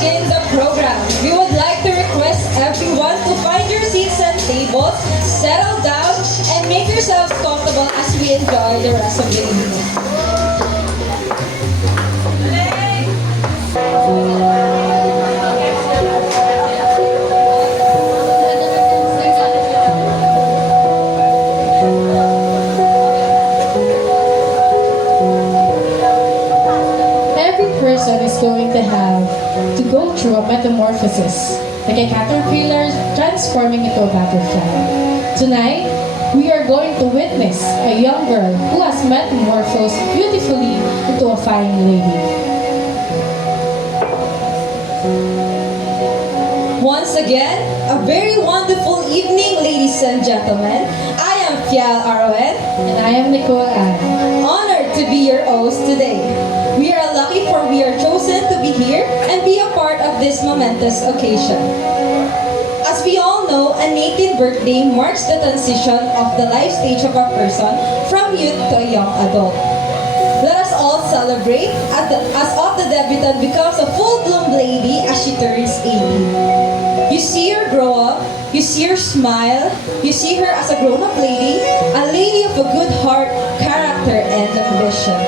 begin the program, we would like to request everyone to find your seats and tables, settle down, and make yourselves comfortable as we enjoy the rest of the evening. Every person is going to have to go through a metamorphosis, like a caterpillar transforming into a butterfly. Tonight, we are going to witness a young girl who has metamorphosed beautifully into a fine lady. Once again, a very wonderful evening, ladies and gentlemen. I am Fial Arawen, And I am Nicole Ann. honored to be your host today. We are lucky for we are chosen to be here and be a part of this momentous occasion. As we all know, an 18th birthday marks the transition of the life stage of a person from youth to a young adult. Let us all celebrate as of the debutant becomes a full-bloom lady as she turns 18. You see her grow up, you see her smile, you see her as a grown-up lady, a lady of a good heart, character, and ambition.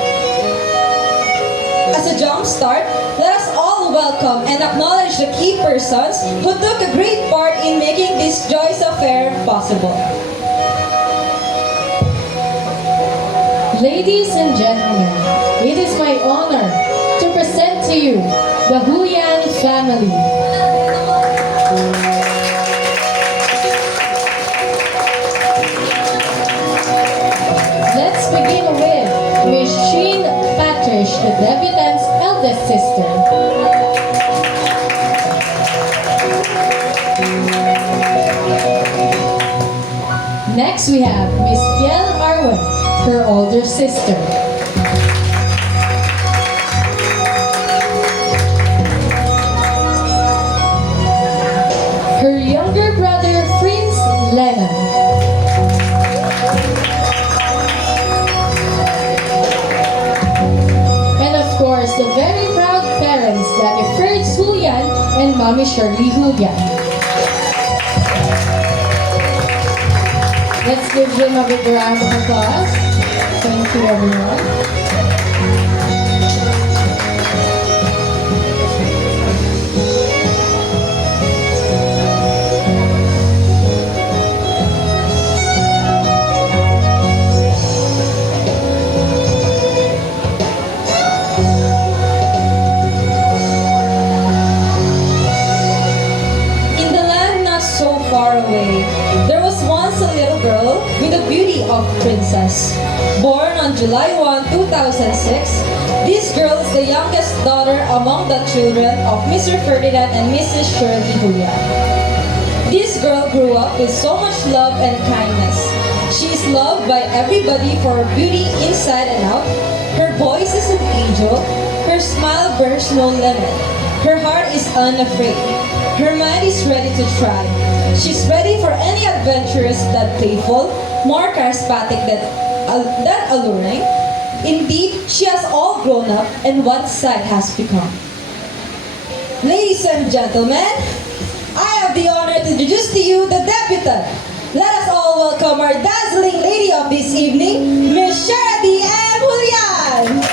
As a jump start, let us all welcome and acknowledge the key persons who took a great part in making this joyous affair possible. Ladies and gentlemen, it is my honor to present to you the Julian family. Let's begin with Miss Jean Patrish, the debutant's eldest sister. Next, we have Miss Fiel Arwen, her older sister. Her younger brother, Prince Lennon. And of course, the very proud parents, Daddy Ferds Julian and Mommy Shirley Julian. Let's give them a big round of applause. Thank you, everyone. In the land not so far away, there was once a little girl with the beauty of princess. Born on July 1, 2006, this girl is the youngest daughter among the children of Mr. Ferdinand and Mrs. Shirley Julia. This girl grew up with so much love and kindness. She is loved by everybody for her beauty inside and out. Her voice is an angel. Her smile bears no limit. Her heart is unafraid. Her mind is ready to try. She's ready for any adventures that playful, more charismatic than alluring. Indeed, she has all grown up and one side has become. Ladies and gentlemen, I have the honor to introduce to you the debutant. Let us all welcome our dazzling lady of this evening, Miss Charity M. Julian.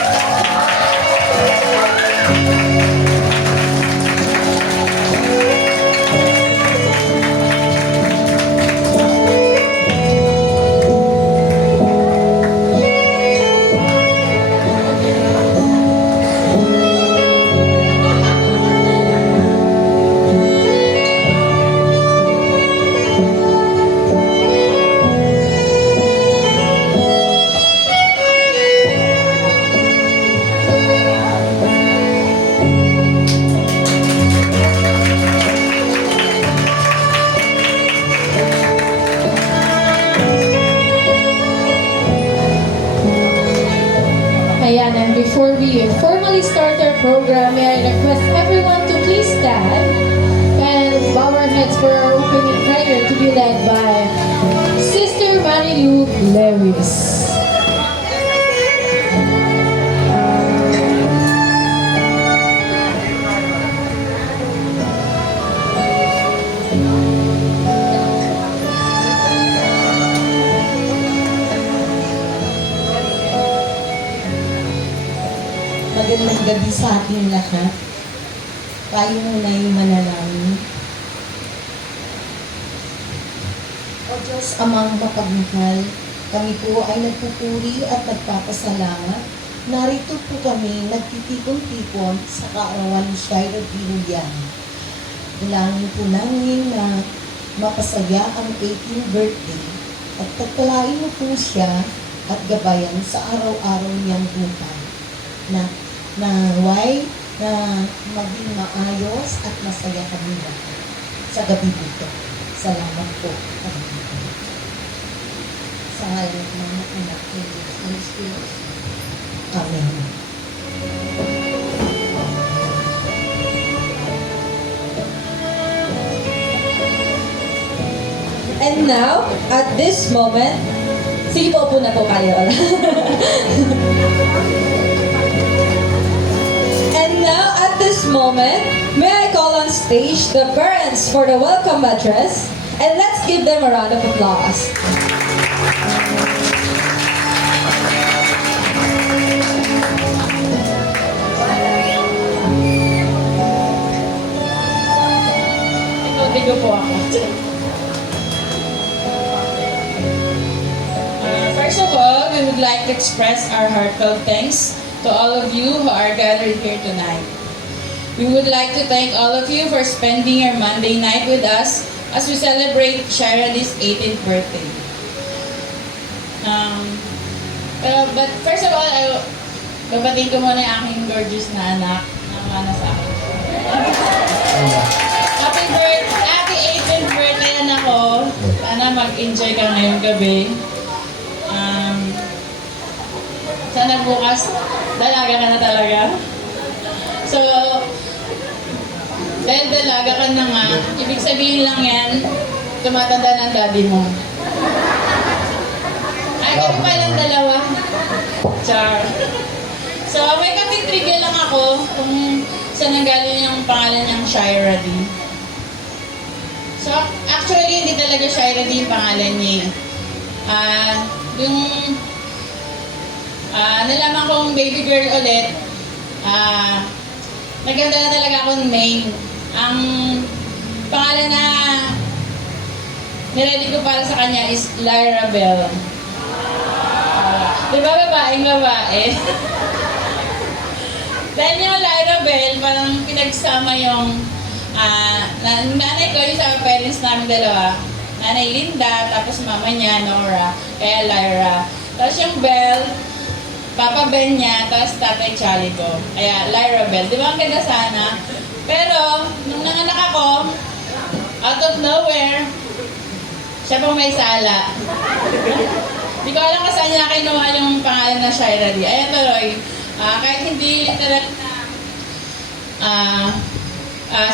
Ayan, and before we formally start our program, may I request everyone to please stand and bow our heads for our opening prayer to be led by Sister Marilu Lewis. sa ating lahat. Tayo muna yung manalangin. O Diyos, Amang mapagmahal, kami po ay nagpupuri at nagpapasalamat. Narito po kami nagtitipon-tipon sa kaarawan ni Shira Biruyan. Dalangin po namin na mapasaya ang 18th birthday at pagpalain mo po siya at gabayan sa araw-araw niyang buhay na naway na maging maayos at masaya kami lahat sa gabi dito. Salamat po. Sa ngalan ng mga anak ng Diyos ng Espiritu. Amen. And now, at this moment, sige po na po kayo. And now, at this moment, may I call on stage the parents for the welcome address, and let's give them a round of applause. Tigo po ako. First of all, we would like to express our heartfelt thanks to all of you who are gathered here tonight. We would like to thank all of you for spending your Monday night with us as we celebrate Shirley's 18th birthday. But first of all, babatiin ko muna yung aking gorgeous na anak na mana sa akin. Happy 18th birthday, anak ko. Sana mag-enjoy ka ngayong gabi. Sana bukas, dalaga ka na talaga. So, dahil dalaga ka na nga, ibig sabihin lang yan, tumatanda ng daddy mo. Ay, kami palang dalawa. Char. So, may kapit trivia lang ako kung saan nanggaling yung pangalan niyang Shira D. So, actually, hindi talaga Shira D yung pangalan niya. Nalaman kong baby girl ulit, naganda na talaga akong name. Ang pangalan na niready ko para sa kanya is Lyra Bell. Di ba babaeng babae? Dahil yung Lyra Bell, parang pinagsama yung nanay ko, yung sa parents namin dalawa. Nanay Linda, tapos mama niya, Nora, kaya Lyra. Tapos yung Bell, Papa Ben niya, tapos Tatay Charlie ko. Kaya Lyra Bell. Di ba ang ganda sana? Pero, nung nanganak ako, out of nowhere, siya pong may sala. Di ko alam kung saan niya kinuha yung pangalan na Shira D. Ayan tuloy, kahit hindi literal na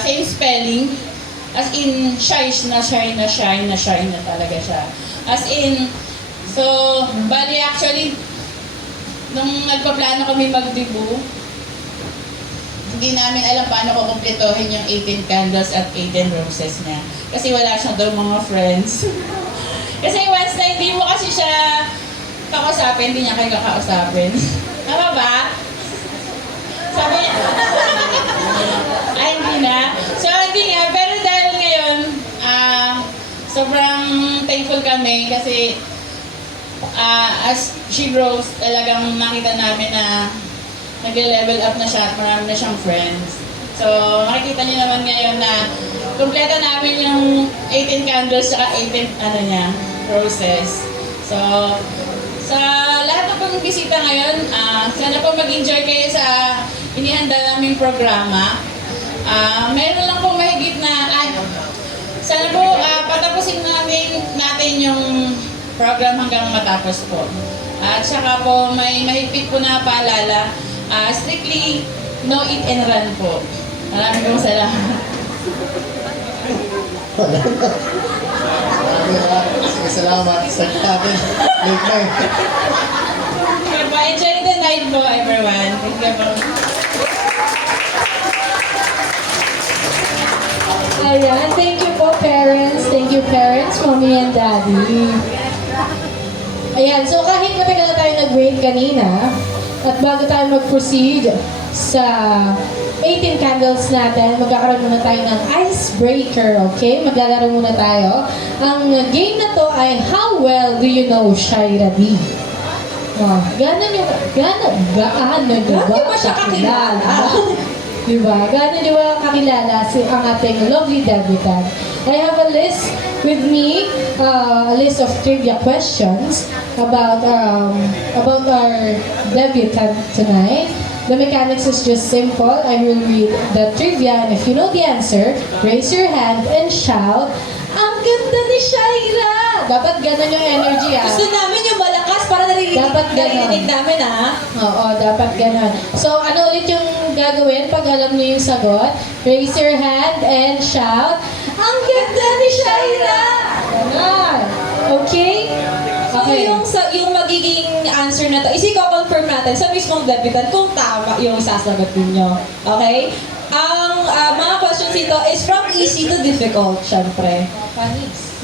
same spelling, as in, shy na talaga siya. As in, so, bali actually, nung nagpaplano kami mag-debut, hindi namin alam paano ko kumpletohin yung 18 candles at 18 roses niya. Kasi wala siya daw mga friends. Kasi once na hindi mo kasi siya kakausapin, hindi niya kayo kakausapin. Tama ba? Sabi niya, ay hindi na. So hindi nga, pero dahil ngayon, sobrang thankful kami kasi as she grows, talagang nakita namin na nag-level up na siya at marami na siyang friends. So, makikita niyo naman ngayon na kumpleto namin yung 18 candles at 18 roses. So, sa lahat ng pag-bisita ngayon, sana po mag-enjoy kayo sa inihanda naming programa. Meron lang po mahigit na, sana po patapusin natin yung program hanggang matapos po. At saka po, may mahigpit po na paalala, strictly no eat and run po. Maraming pong salamat. Sige, salamat. Start natin. Late night. Enjoy the night po, everyone. Thank you po. Ayan, thank you po parents. Thank you parents, mommy and daddy. Ayan, so kahit matagal na tayo nag-wait kanina, at bago tayo mag-proceed sa sa 18 candles natin, magkakaroon muna tayo ng icebreaker, okay? Maglalaro muna tayo. Ang game na to ay How Well Do You Know Shaira D? Oh, gaano nyo ba siya kakilala? Diba? Gaano nyo ba kakilala ang ating lovely debutant? I have a list with me, a list of trivia questions about our debutant tonight. The mechanics is just simple. I will read the trivia, and if you know the answer, raise your hand and shout, "Ang ganda ni Shaira!" Dapat ganun yung energy, ah. Gusto namin yung malakas para Dapat ganon. naririnig namin, ha? Oo, dapat ganun. So, ano ulit yung gagawin pag alam niyo yung sagot? Raise your hand and shout, "Ang ganda ni Shaira!" Ganon. Okay? So, yung magiging answer na to, isi-confirm natin sa mismong debutant kung tama yung sasagot ninyo. Okay? Ang mga questions dito is from easy to difficult, syempre. Panis.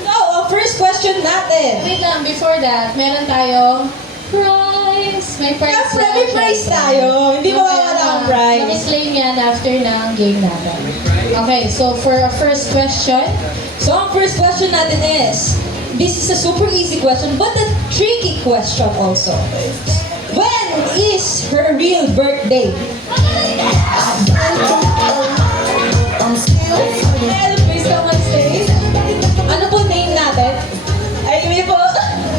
So, ang first question natin. Wait lang, before that, meron tayong prize. May prize. Siyempre, may prize tayo. Hindi mawawala ang prize. Mag-claim yan after ng game natin. Okay, so for our first question, So, ang first question natin is, this is a super easy question, but a tricky question also. When is her real birthday? Well, please come on stage. Ano po name natin? Ay, hindi po.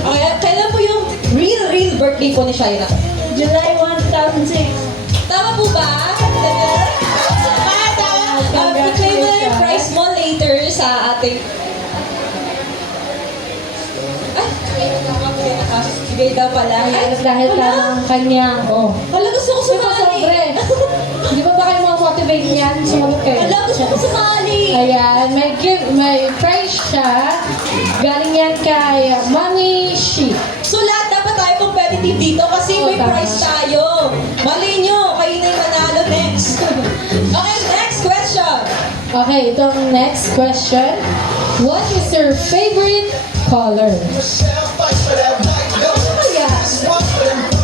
Okay, kailan po yung real birthday po ni Shaira? July 1, 2006. Tama po ba? Tama. I-claim mo na yung prize mo later sa ating... Ay, sige daw pala. Dahil Wala. ng kanyang, Wala, gusto ko Di ba sumali. sobre? Di ba ba kayo motivate niyan? Sumagot kayo. Wala, gusto ko sumali. Ayan, may prize siya. Galing yan kay Mami Shi. So lahat dapat tayo competitive dito kasi may Tama. prize tayo. Mali nyo, kayo na yung manalo next. Okay, next question. Okay, itong next question. What is your favorite color? Ano kaya?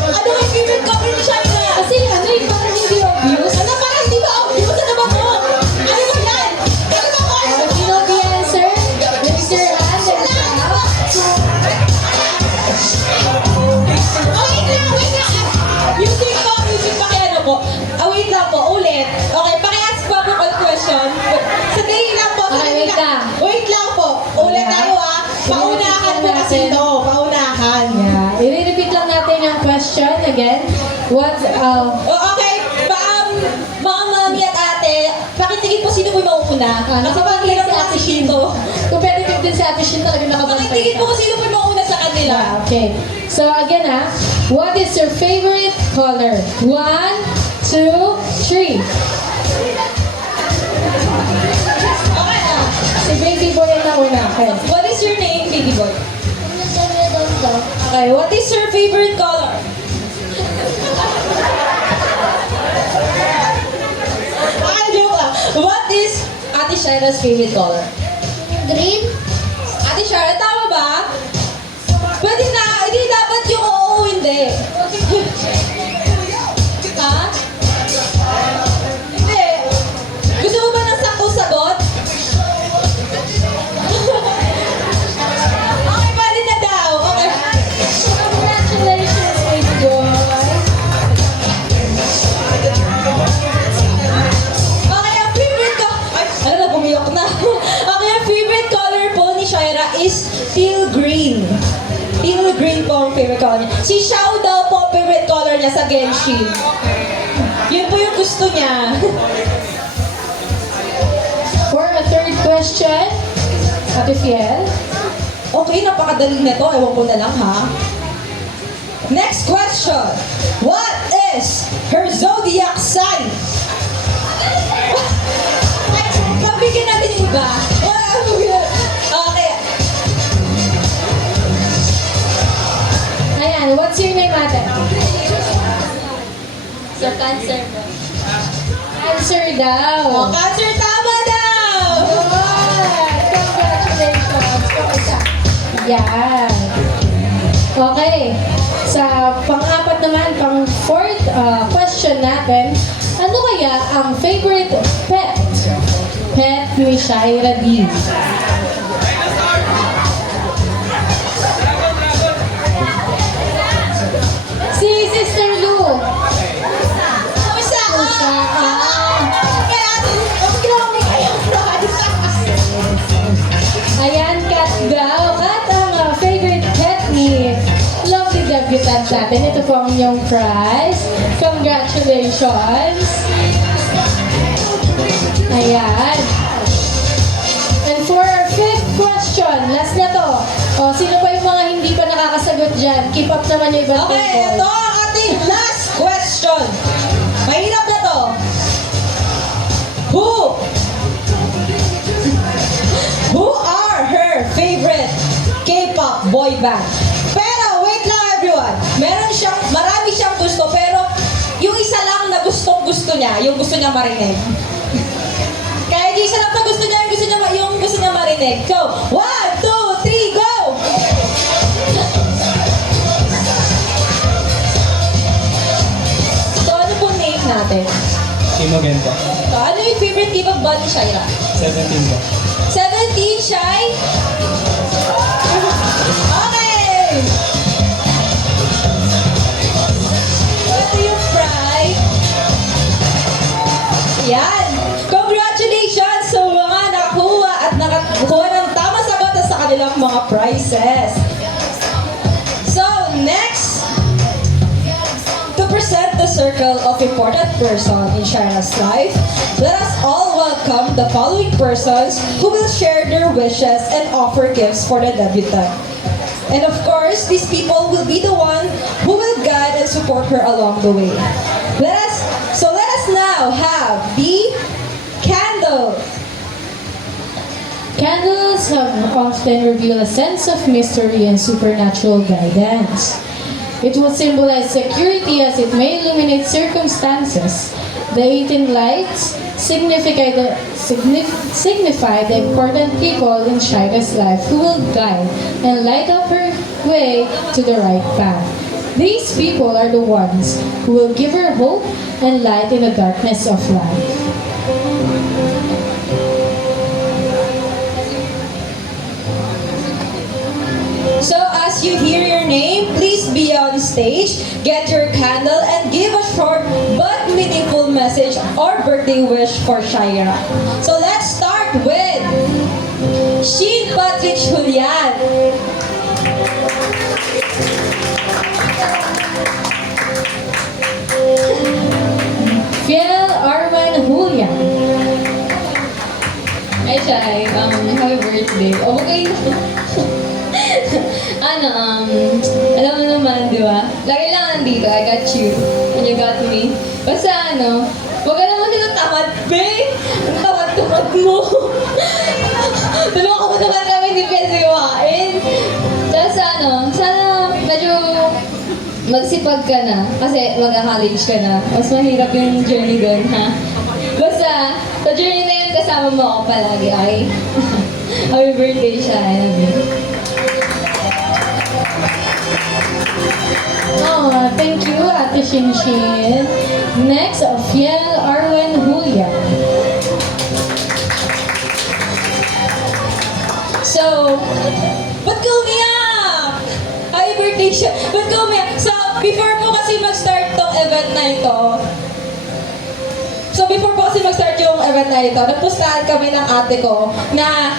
Ano yung favorite cover ni Shaira? Kasi ano yung parang hindi obvious. Ano parang hindi ba obvious? Ano ba to? Ano ba yan? Ano ba ko? If you know the answer, raise your hand and shout. Wait lang. Music pa kaya ano po? Wait lang po, ulit. Okay, paki-ask po ako ang question. Sandali lang po, Okay, sandali wait lang. Wait lang po. Ulit Yeah. tayo ha. Paunahan po kasi natin. ito. Paunahan. Yeah, i-repeat lang natin yung question again. What, Okay, mga mami at ate, pakitingin po sino po yung mauuna. Kasi nakapatingin pag si Ate Shin. Competitive din si Ate Shin talaga nakabantay. Pakitingin po kung sino po yung mauuna sa kanila. Yeah, okay. So again what is your favorite color? 1, 2, 3. Okay ah. Si Baby Boy ang nauna. Okay. What is your name, baby boy? Okay, what is your favorite color? Joke lang. What is Ate Shaira's favorite color? Green? Ate Shaira, tama ba? Pwede na, hindi dapat yung oo, hindi. Ha? Hindi. Gusto mo ba ng saktong sagot? Okay, pwede na daw. Okay. Congratulations, Baby Boy. Okay, ang favorite ko... Ay, ano na, bumiyok na. Okay, ang favorite color po ni Shaira is teal green. Teal green po ang favorite color niya. Si Xiao daw po ang favorite color niya sa Genshin. Yun po yung gusto niya. For a third question, Ate Fiel. Okay, napakadali na to. Ewan ko na lang, ha? Next question. What is her zodiac sign? Pabigyan natin yung iba. Okay. Ayan, what's your name, ate? Sa cancer mo. Answer daw. Oh, Cancer, tama daw! Good! Congratulations! Ikaw isa. Yan. Okay. Sa pang-apat naman, pang-fourth question natin, ano kaya ang favorite pet ni Shaira D? Si Sister Lou. Kamusta ka? Kamusta ka? Kaya atin, grabe kayong prize. Ayan, Kat daw. Kat ang favorite pet ni lovely debutant natin. Ito po ang inyong prize. Congratulations! Ayan. And for our fifth question, last na to. O, sino pa yung mga hindi pa nakakasagot dyan? Keep up naman yung ibang Okay, people. ito ang ating last question. Mahirap na to. Who are her favorite K-pop boy band? Pero wait lang everyone. Marami siyang gusto pero yung isa lang na gusto niya, yung gusto niya marinig. Kaya yung isa lang na gusto niya, yung gusto niya marinig. So, 1, 2, 3, go! So, ano pong name natin? Timo Gento. So, ano yung favorite K-pop band ni Shaira? 17 po. 17, Shy? Okay! Ito yung prize. Yan! Congratulations sa mga nakakuha at nakakuha ng tamang sagot sa kanilang mga prizes. So, next, to present the circle of important person in Shaira's life, let us all welcome the following persons who will share their wishes and offer gifts for the debutant. And of course, these people will be the one who will guide and support her along the way. Let us now have the candle. Candles have often revealed a sense of mystery and supernatural guidance. It will symbolize security as it may illuminate circumstances. The 18 lights signify the important people in Shaira's life who will guide and light up her way to the right path. These people are the ones who will give her hope and light in the darkness of life. So as you hear your name, please be on stage, get your candle, and give a short but meaningful message or birthday wish for Shaira. So let's start with Sheen Patrick Julian. Fiel Arman Julian. Ay, Shai, happy birthday. Okay. Alam mo naman, di ba? Lagi lang nandito, I got you. And you got me. Basta huwag ka naman tinatamad, be! Ang tamad-tamad mo. Tulungan mo naman kami ni Pesiwain. Tapos sana medyo magsipag ka na. Kasi mag-college ka na. Mas mahirap yung journey doon, ha? Basta, sa journey na yun, kasama mo ako palagi, okay? Happy birthday, siya. I love you. Oh, thank you, Ate Shinshin. Next, Fiel Arwen Julian. So, ba't ka umiyak? Happy birthday siya. Ba't ka umiyak? So, before po kasi mag-start tong event na ito, yung event na ito, nagpustahan kami ng ate ko na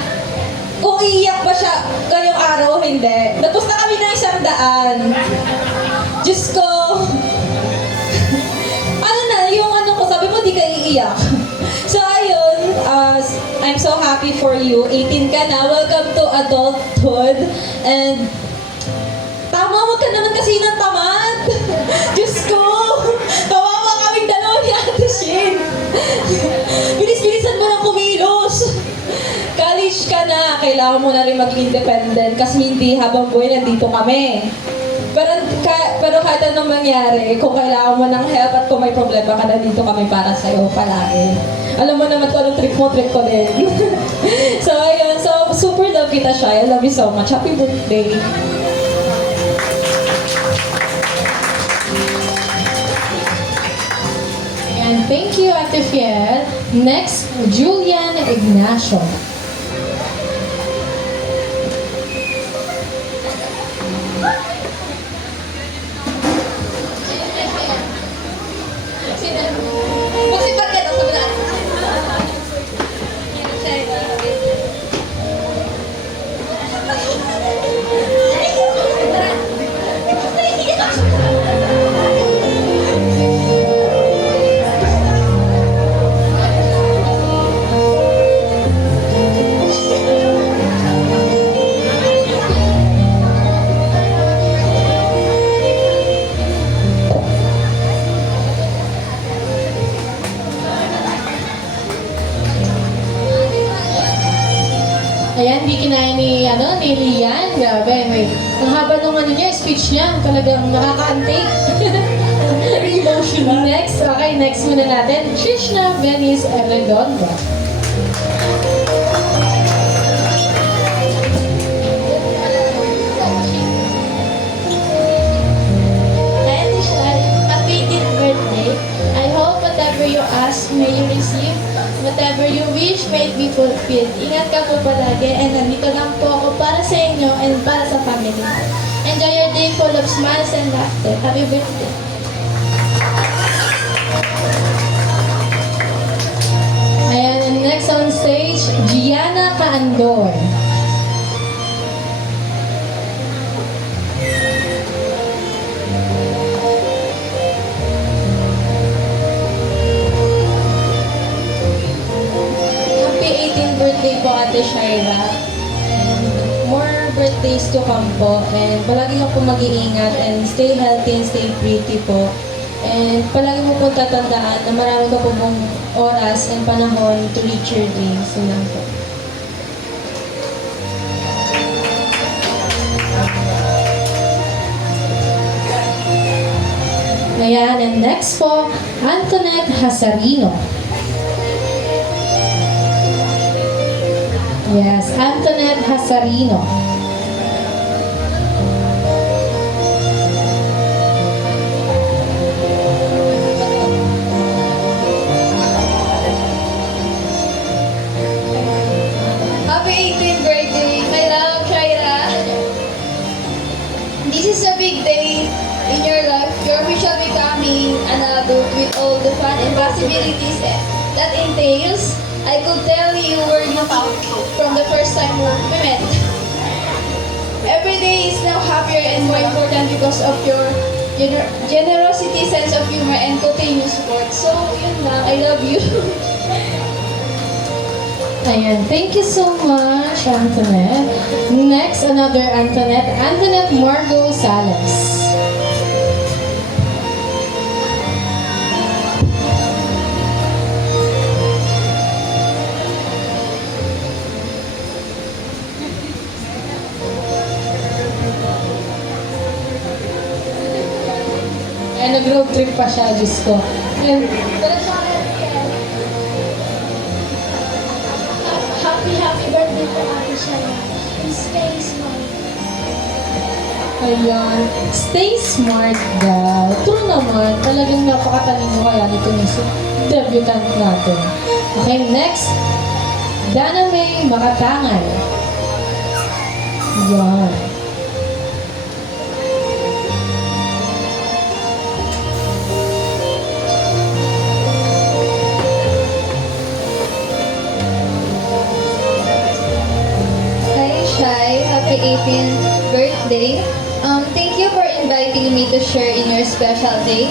kung iiyak ba siya ngayong araw o hindi. Nagpusta kami ng 100. Diyos ko. Sabi mo di ka iiyak. So ayun, I'm so happy for you. 18 ka na. Welcome to adulthood. And tama, wag ka naman kasi ng tamad. Diyos ko. Kawawa kaming dalawa ni Ate Shin. Bilis-bilisan mo ng kumilos. College ka na. Kailangan mo na rin maging independent kasi hindi habang buhay nandito kami. Pero kahit anong mangyari, kung kailangan mo ng help at kung may problema ka, nandito kami para sa'yo palagi. Alam mo naman kung anong trip ko din. So, ayun. So, super love kita siya. I love you so much. Happy birthday. thank you, Ate Fiel. Next, Julian Ignacio. Magsipat ka daw sa balat. Ayan, di kinain ni Lian. Grabe, may, ang haba nung niya, speech niya, talagang nakaka-antake. Very emotional. Next, okay, next muna natin, Trishna Venice Arredondo. Hi, Lishal. Happy 18th birthday. I hope whatever you ask, may you receive. Whatever you wish, may it be fulfilled. Ingat ka po palagi and nandito lang po ako para sa inyo and para sa family. Enjoy your day full of smiles and laughter. Happy birthday. Ayan, and next on stage, Gianna Caandor. Happy 18th birthday po, Ate Shaira. And more birthdays to come po. And palagi ka po mag-iingat and stay healthy and stay pretty po. And palagi mo po tatandaan na marami ka po mong oras and panahon to reach your dreams. Yun lang po. Ayan, and next po, Antoinette Hasarino. Yes, Antoinette Hasarino. Happy 18th birthday, my love, Shaira. This is a big day in your life. You're officially becoming an adult with all the fun and possibilities that entails. I could tell you were unique from the first time we met. Every day is now happier and more important because of your generosity, sense of humor, and continuous support. So, yun lang. I love you. Ayan, thank you so much, Antoinette. Next, another Antoinette, Antoinette Margot Salas. Ay, nag-road trip pa siya, Diyos ko. And, Happy birthday po, Ate Shana. And stay smart. ayan, stay smart daw. True naman, talagang napakatalino kaya nito ni debutant natin. Okay, next, Dana May Makatangan. Yan. Hi, Shai. Happy 18th birthday. Thank you for inviting me to share in your special day.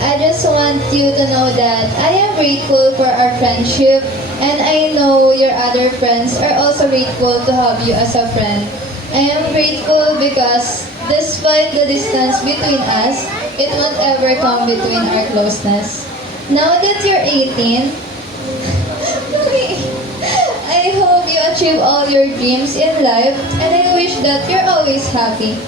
I just want you to know that I am grateful for our friendship and I know your other friends are also grateful to have you as a friend. I am grateful because despite the distance between us, it won't ever come between our closeness. Now that you're 18, I hope you achieve all your dreams in life and I wish that you're always happy.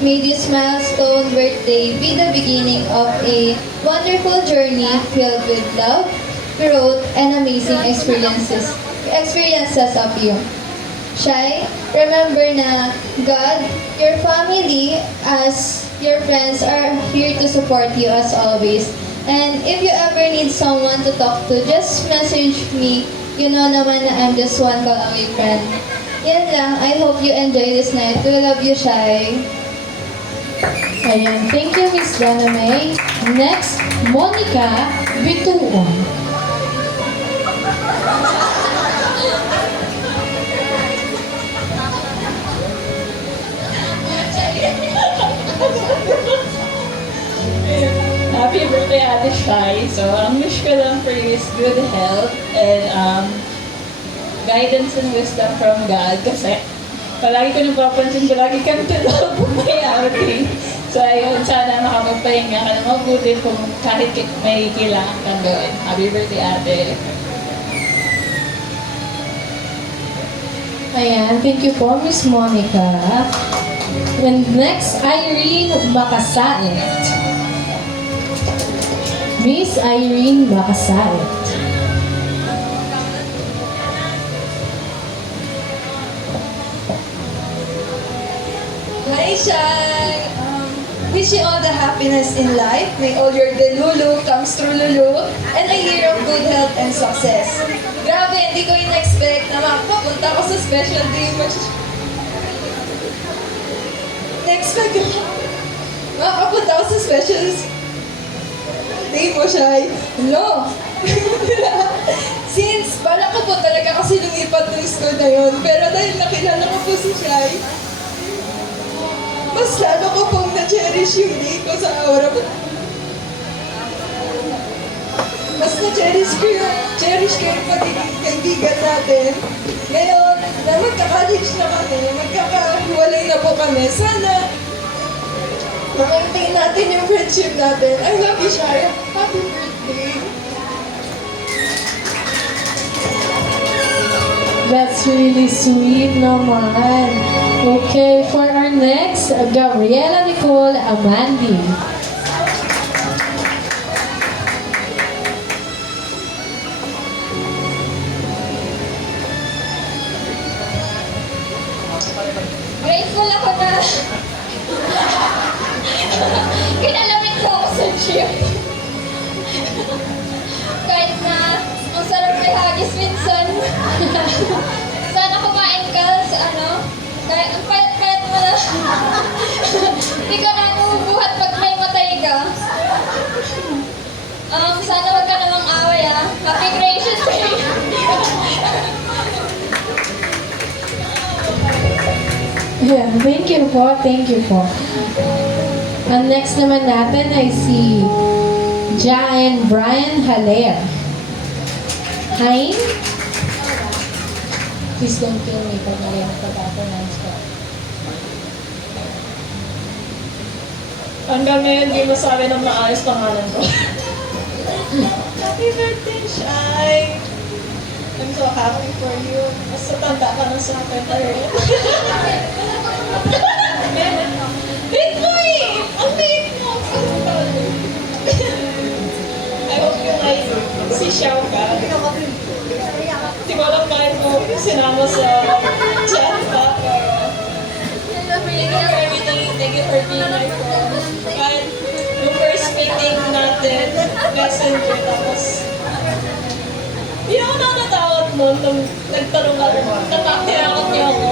May this milestone birthday be the beginning of a wonderful journey filled with love, growth, and amazing experiences of you. Shai, remember na God, your family, as your friends are here to support you as always. And if you ever need someone to talk to, just message me. You know naman na I'm just one call away friend. Yan lang. I hope you enjoy this night. We love you, Shai. Ayan, thank you, Miss Donna May. Next, Monica Bituon. Happy birthday, Ate Shai. So, ang wish ko lang for you is good health and guidance and wisdom from God. Kasi, palagi ko napapansin, palagi kami tulog may outing. So, ayun, sana makapagpahinga ka na mabuti kung kahit may kailangan kang gawin. Happy birthday, Ate. Ayan, thank you po, Miss Monica. And next, Irene Makasait. Miss Irene Makasait. Hi, Shai! Wish you all the happiness in life. May all your delulu comes true, Lulu. And a year of good health and success. Grabe, hindi ko in-expect na makapunta ako sa special day mo. Expect ko. Makapunta ako sa special day mo, Shai. No! Since, bala ko po talaga kasi lumipat ng school na yun. Pero dahil nakilala ko po si Shai, mas lalo ko pong na-cherish yung day ko sa aura ko. Mas na-cherish ko yung pagiging kaibigan natin. Ngayon, na magka-college na kami, magkakahiwalay na po kami, sana ma-maintain natin yung friendship natin. I love you, Shai. Happy birthday. That's really sweet naman. Okay, for our next, Gabriela Nicole Amandi. Grateful ako na kinalamit ko ako sa gym. Kahit na ang sarap may hagis minsan. Sana kumain ka sa kahit ang payat-payat mo na. Hindi ka na nabubuhat pag may matay ka. Sana wag ka namang away Happy Creation Day! Yeah, thank you po, thank you po. Ang next naman natin ay si Jan Brian Haller. Hein? Please don't kill me pag mali ang pagka-pronounce ko. Hanggang ngayon, di masabi ng maayos pangalan ko. Happy birthday, Shai! I'm so happy for you. Mas tanda ka na sa akin. Date mo eh! Ang date mo! I hope you like si Xiao ka. Hindi ko alam kahit mo sinama sa chat ba. Thank you for everything. Thank you for being my friend. Kahit yung first meeting natin, messenger, tapos hindi ako nakatawag mo nung nagtanong ako. Tinakot niya ako.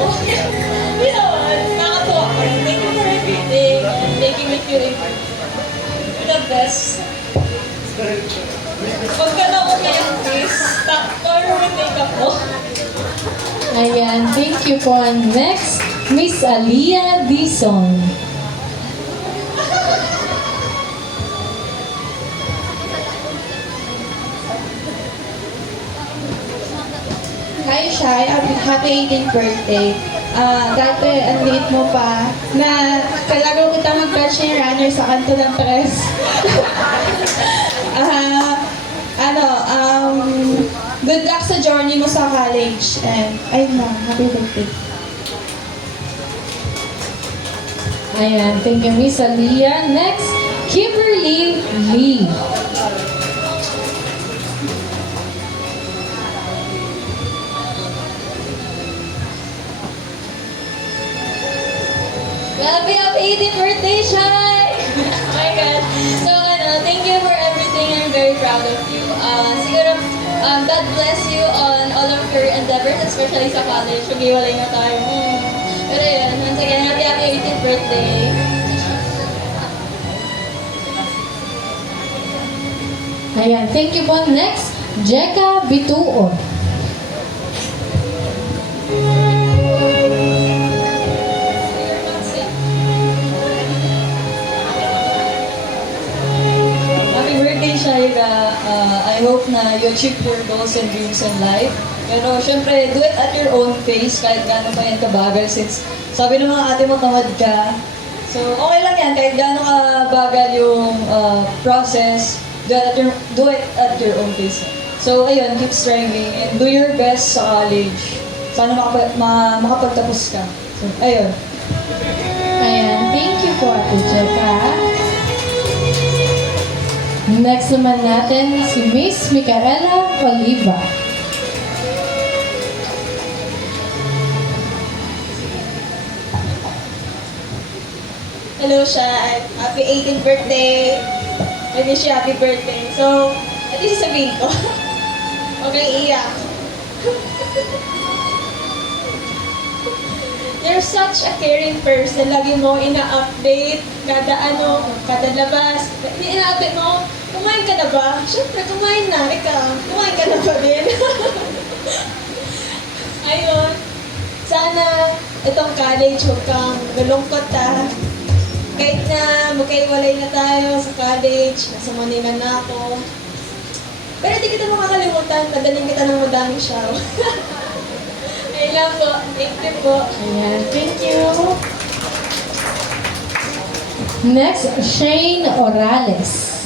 Hindi naman, nakatuwa ko. Thank you for everything and making me feel the best. Huwag ka na umiyak, please. Or yung makeup mo. Ayan, thank you po. And next, Miss Aliyah Dizon. Hi, Shai. Happy 18th birthday. Dati, ang liit mo pa, na kailangan kita mag-batch ni runner sa kanto ng press. Good luck sa journey mo sa college. And, ayun na, happy birthday. Ayan, thank you, Miss Aliyah. Next, Kimberly Lee. Happy 18th birthday, Shai! Oh my God. So, thank you for everything thing I'm very proud of you. Siguro, God bless you on all of your endeavors, especially sa college. Mag-iwalay na tayo. Pero yun, once again, happy 18th birthday. Ayan, thank you po. Next, Jeka Bituon. Happy birthday, Shaira. I hope na you achieve your goals and dreams in life. Pero syempre, do it at your own pace kahit gaano pa yan kabagal since sabi ng mga ate mo tamad ka. So, okay lang yan kahit gaano kabagal yung process. Do it at your own pace. So, ayun, keep striving and do your best sa college. Sana makapagtapos ka. So, ayun. Ayan, thank you po, Ate Jeka. Next naman natin si Miss Micaela Oliva. Hello, Sha. Happy 18th birthday. I wish you happy birthday. So, at least sabihin ko. Okay, iyak. You're such a caring person. Lagi mo ina-update kada labas. Ina-update mo, kumain ka na ba? Siyempre, kumain na. Ikaw, kumain ka na ba din? Ayun. Sana itong college, huwag kang malungkot ha. Kahit na magkaiwalay na tayo sa college, nasa Manila na ako. Pero hindi kita makakalimutan, nadaling kita ng madaming show. Ayun lang po. Thank you po. Ayan, thank you. Next, Shane Orales.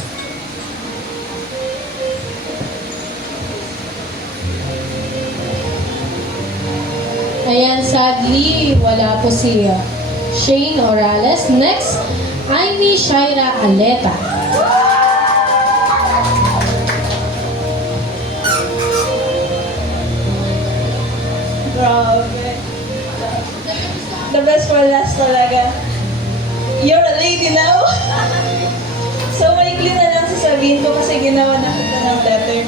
Ayan, sadly, wala po si Shane Orales. Next, Amy Shaira Aleta. Grabe. The best for last talaga. You're a lady now. So, maikli na lang sasabihin ko kasi ginawa na kita ng letter.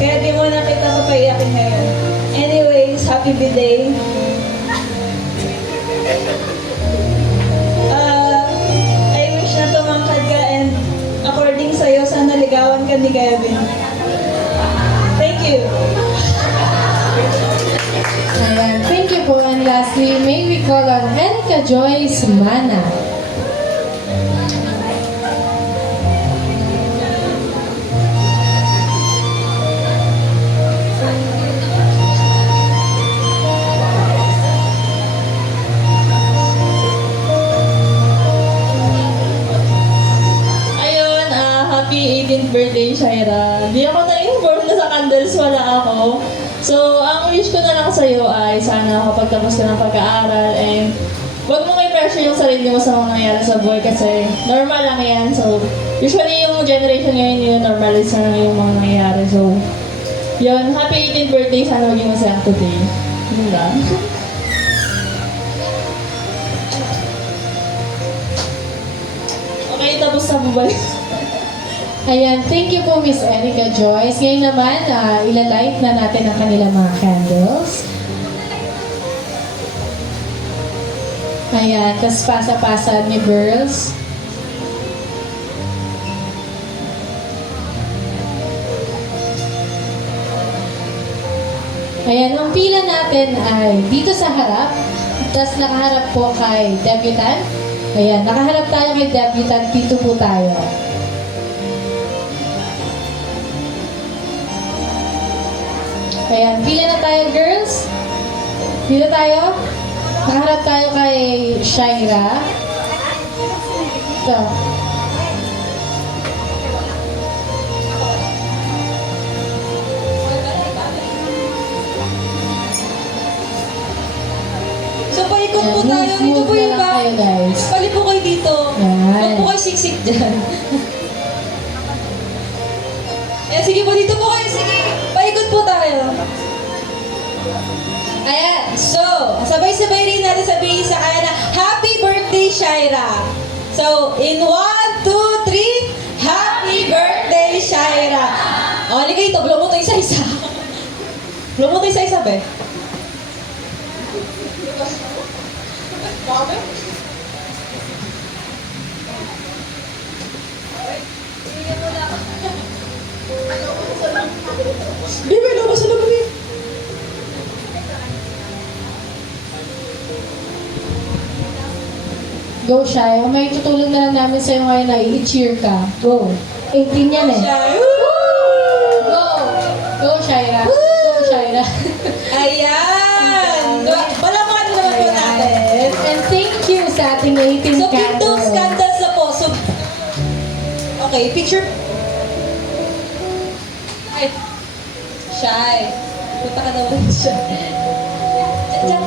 Kaya di mo na kita papaiyakin ngayon. Anyways, happy birthday. I wish na tumangkad ka and according sa'yo, sana ligawan ka ni Kevin. Thank you. Ayan, thank you po. And lastly, may we call on Erica Joyce Mana. Ayun, happy 18th birthday, Shaira. Hindi ako na-inform na sa candles, wala ako. So, ang wish ko na lang sa'yo ay sana kapag tapos ka ng pag-aaral and huwag mo may pressure yung sarili mo sa mga nangyayari sa buhay kasi normal lang yan. So, usually yung generation ngayon yung normalize na yung mga nangyayari. So, yun, happy 18th birthday. Sana maging masaya today. Yun lang. Okay, tapos na bubalik. Ayan, thank you po Miss Erica Joyce. Ngayon naman, ilalight na natin ang kanilang mga candles. Ayan, tas pasa-pasa ni girls. Ayan, ang pila natin ay dito sa harap. Tas nakaharap po kay debutant. Ayan, nakaharap tayo kay debutant. Dito po tayo. Ayan, pila na tayo, girls. Pila tayo. Nakaharap tayo kay Shaira. Ito. So, palikot po Ayan, tayo. Dito move po na yung lang back. kayo, guys. Pali po kayo dito. Ayan. Huwag po kayo siksik dyan. Ayan, sige po, dito po kayo. Sige, paikot po tayo. Ayan, so, sabay-sabay rin natin sabihin sa kanya na, Happy birthday, Shaira! So, in 1, 2, 3, Happy birthday! Halika dito, blow mo to isa-isa. Blow mo to isa-isa, be. Di ba, lumabas na lumabas. Go, Shai. May tutulong na lang namin sa'yo ngayon na i-cheer ka. Go. 18 yan eh. Shai. Go! Go, Shaira. Go, Shaira. Ayan! Palamakan naman po natin. And thank you sa ating 18 So, Kingdom candles. Scandals na po. So, okay, picture. Ay, Shy. Punta ka naman siya. Diyan.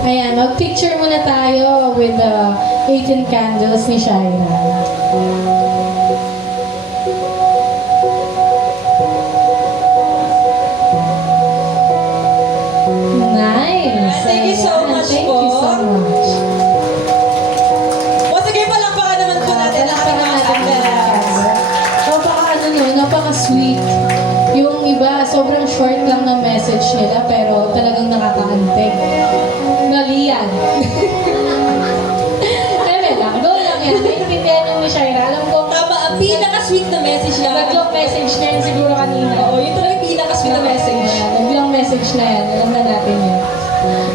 Ayan, mag-picture muna tayo with the 18 candles ni Shaira. Nice! Thank you so Ayan, much thank po. you so much. O, sige, palakpakan naman po natin ang ating mga candles. Napaka-sweet. Yung iba, sobrang short lang ng message nila, pero talagang nakakaantig. Naliyan. Eme lang, go lang yan. Naintindihan nyo ni Shaira. Alam ko, Tama, ang pinaka-sweet na message lang. nag-long message na yun siguro kanina. Oo, yun talaga yung pinaka-sweet na message. Ayan, nag-long message na yan. Alam na natin yan.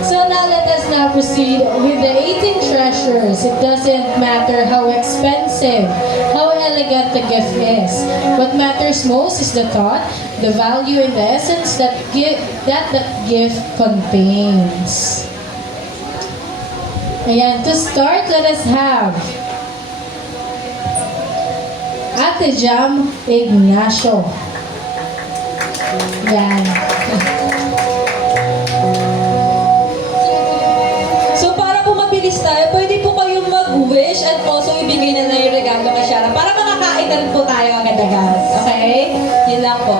So now let us now proceed with the 18 treasures. It doesn't matter how expensive, how elegant the gift is. What matters most is the thought, the value, and the essence that the gift contains. Ayan, to start, let us have Ate Jam Ignacio. Yan. So para po mabilis tayo, pwede po kayong mag-wish at also ibigay na yung regalo kay Shara para makakain na rin po tayo agad-agad. Okay? Yun lang po.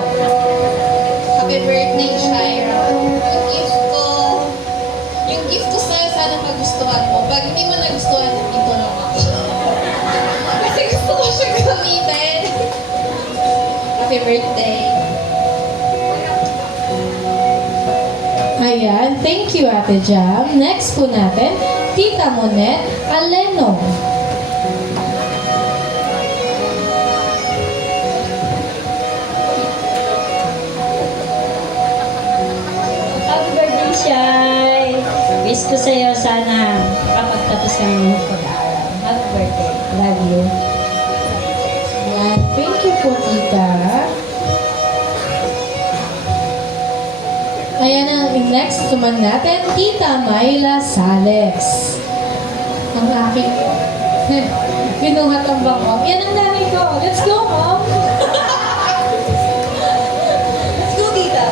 Happy birthday, Shaira. Yung gift ko sa'yo, sana magustuhan mo. Pag hindi mo nagustuhan, dito lang ako. Kasi gusto ko siya gamitin. Happy birthday. Ayan, thank you Ate Jam. Next po natin, Tita Monet Aleno. Happy birthday, Shai! Wish ko sa'yo sana kapagtapos ka ng pag-aaral. Happy birthday. Love you. Ayan, thank you po Tita. Ayan ang next naman natin, Tita Myla Salex. Ang aking pinuhat ang bangko. Yan ang nanay ko. Let's go, Mom! Let's go, tita.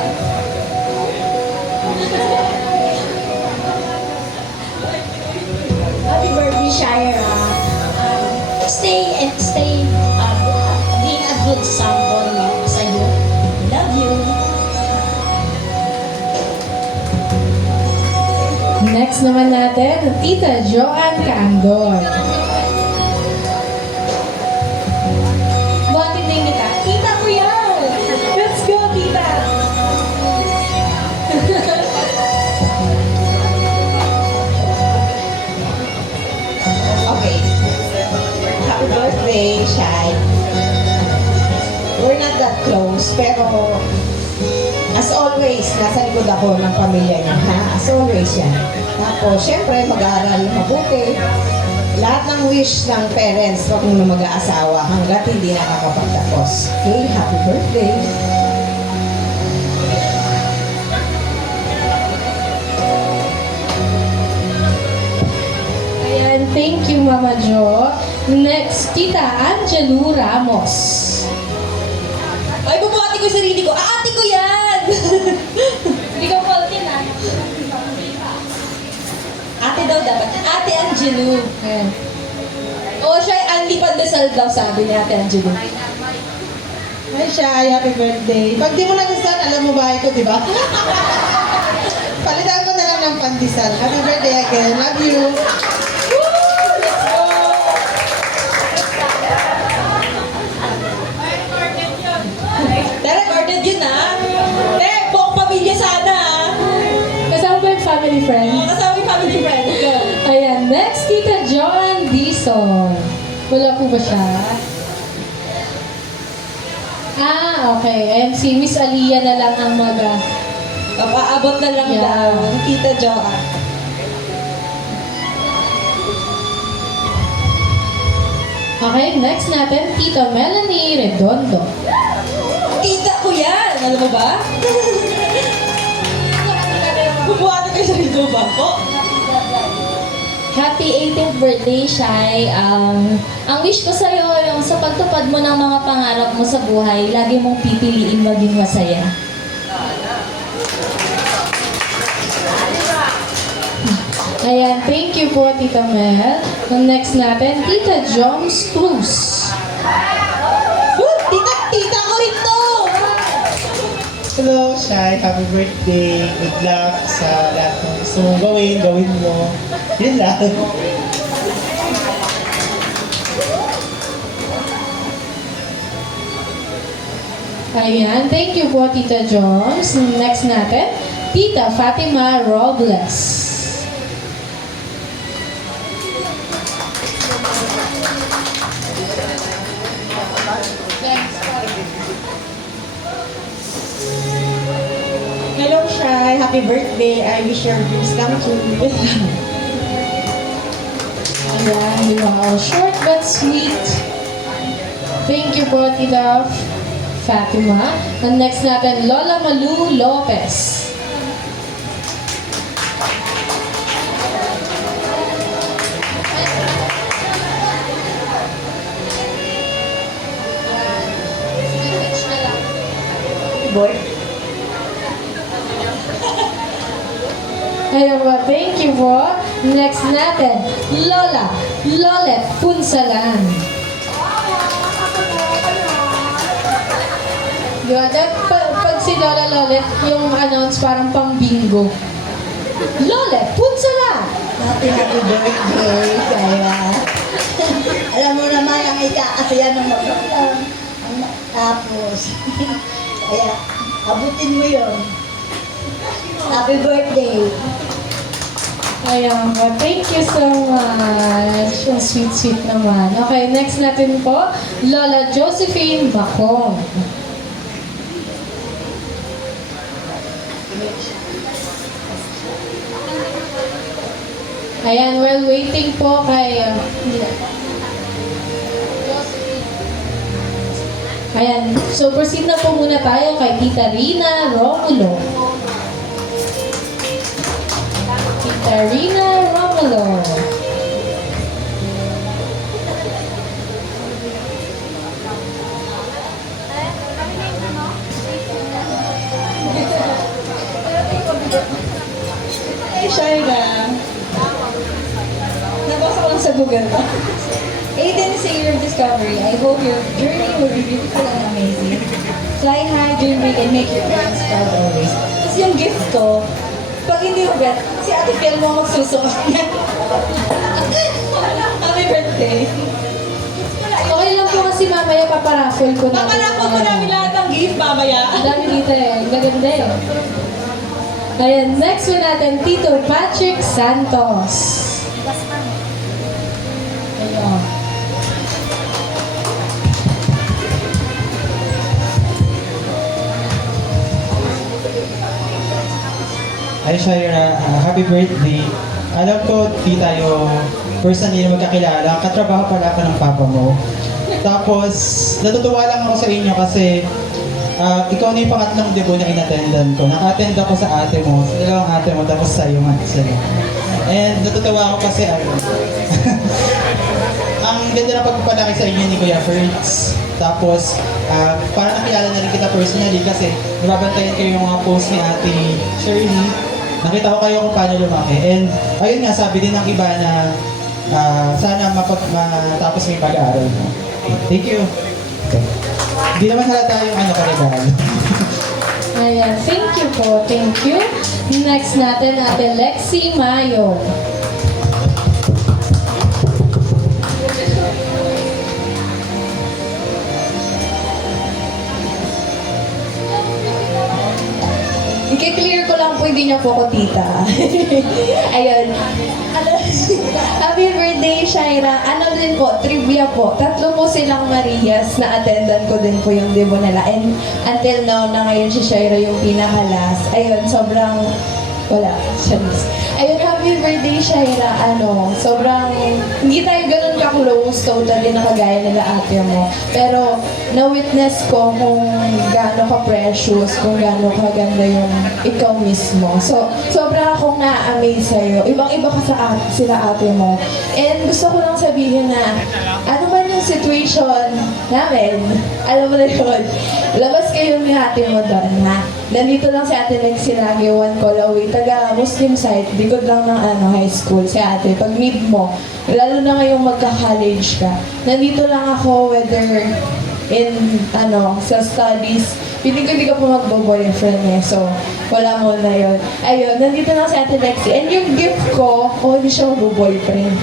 Happy birthday, Shaira. Stay being a good sample sa'yo. Love you. Next naman natin, Tita Joanne Candor. Buhatin din kita. Tita ko yan! Let's go, Tita! Okay. Happy birthday, Shai. We're not that close, pero as always, nasa likod ako ng pamilya niya, ha? As always yan. Tapos, syempre, mag-aaral mabuti. Lahat ng wish ng parents pag na mag-aasawa hanggat hindi nakakapagtapos. Okay, happy birthday. Ayan, thank you, Mama Jo. Next, Tita Angelu Ramos. Ay, bumuhati ko yung sarili ko. Ah, ate ko yan! Hindi ka fault yun, ah. Ate daw dapat. Ate Angelu. Ayan. Oo, siya ay Anli Pandesal daw sabi ni Ate Angelu. Hi, Shai. Happy birthday. Pag di mo nagustuhan, alam mo bahay ko, di ba? Palitan ko na lang ng pandesal. Happy birthday again. Love you. Quezon. Wala po ba siya? Okay. Ayan, si Miss Aliyah na lang ang Papaabot na lang Yeah. daw, Tita Joanne. Okay, next natin, Tita Melanie Redondo. Tita ko yan! Alam mo ba? Bubuhatan kayo sa video ba po? Happy 18th birthday, Shai. Ang wish ko sa'yo, yung sa pagtupad mo ng mga pangarap mo sa buhay, lagi mong pipiliin maging masaya. Ayan, thank you po, Tita Mel. Ang next natin, Tita Joms Cruz. Tita ko ito! Hello, Shai. Happy birthday. Good luck sa lahat ng gusto mong gawin mo. Yun lang. Ayan, thank you po, Tita Joms. Next natin, Tita Fatima Robles. Hello, Shai. Happy birthday. I wish your dreams come true. Ayan, wow, short but sweet. Thank you po, Tita Fatima. And next natin, Lola Malu Lopez. Boy. Ayan po, thank you po. Next natin, Lolet Punsalan. Diba? Pag si Lola Lolet, yung announce parang pang bingo. Lolet Punsalan! Happy birthday, kaya. Alam mo naman ang ikakasaya ng magulang. Tapos, kaya abutin mo yun. Happy birthday. Ayan po, thank you so much. Ang sweet naman. Okay, next natin po, Lola Josephine Bacong. Ayan, while waiting po kay... Ayan, so proceed na po muna tayo kay Tita Rina Romulo. Tita Rina Romulo. Ay, Shai na. Nabasa ko lang sa Google ba? 18th year of discovery. I hope your journey will be beautiful and amazing. Fly high, dream big, and make your parents proud always. Tapos yung gift ko, pag hindi mo bet, si Ate Phil mo magsusuot niya. Happy birthday. Okay lang po kasi mamaya paparaffle ko namin. Paparapon ko namin lahat ng gift mamaya. Ang dami dito eh. Ang gaganda eh. Ayan, next one natin, Tito Patrick Santos. Ayan. Ay, Shaira, happy birthday. Alam ko, di tayo personally na magkakilala. Katrabaho pala ako ng papa mo. Tapos, natutuwa lang ako sa inyo kasi ikaw na yung pangatlong debut na in-attendan ko. Naka-attend ako sa ate mo, sa dalawang ate mo, tapos sa iyo nga sila. And natutuwa ako kasi ang ganda na pagpapalaki sa inyo ni Kuya Ferds. Tapos, parang nakilala na rin kita personally kasi nababantayan kayo yung mga post ni Ate Shirley. Nakita ko kayo kung paano lumaki. And ayun nga, sabi din ng iba na sana matapos mo yung pag-aaral mo. Thank you. Okay. Hindi naman halata yung regalo. Ayan, thank you po. Thank you. Next natin, Ate Lexi Mayo. In i-clear ko lang po, hindi niya po ako tita. Ayun. Happy birthday, Shaira. Ano din po, trivia po. 3 po silang Marias na attendant ko din po yung demo nila. And until now, na ngayon si Shaira yung pinaka-last. Ayun, sobrang wala. Charis. Ayun, happy birthday, Shaira. Sobrang, hindi tayo ganun ka-close, totally na kagaya nila ate mo. Pero, na-witness ko kung gaano ka-precious, kung gaano kaganda yung ikaw mismo. So, sobrang akong na-amaze sa'yo. Ibang-iba ka sa sila ate mo. And gusto ko lang sabihin na, ano man yung situation namin, alam mo na yun, labas kayo ni ate mo doon, ha? Nandito lang si Ate Lexie lagi, 1 call away. Taga-Muslim site, likod lang ng high school si ate. Pag need mo, lalo na ngayong magka-college ka, nandito lang ako whether in, sa studies. Piling ko hindi ka po magbo-boyfriend eh. So, wala mo na yun. Ayun, nandito lang si Ate Lexie. And yung gift ko, hindi siya magbo-boyfriend.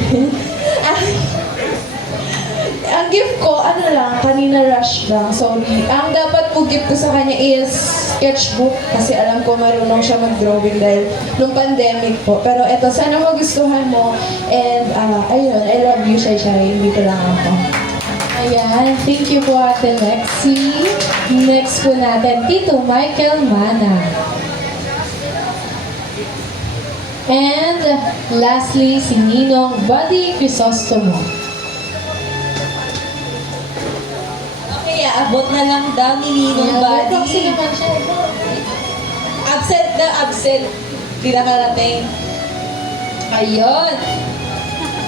Ang gift ko, kanina rush lang, sorry. Ang dapat po gift ko sa kanya is sketchbook kasi alam ko marunong siya mag-drawing dahil nung pandemic po. Pero eto, sana magustuhan mo. And ayun, I love you, Shai Shai. Dito lang ako. Ayan, thank you po Ate Lexie. Next po natin, Tito Michael Mana. And lastly, si Ninong Buddy Crisostomo. Okay, abot na lang daw ni Ninong Buddy. Absent na absent. Di nakarating. Ayun.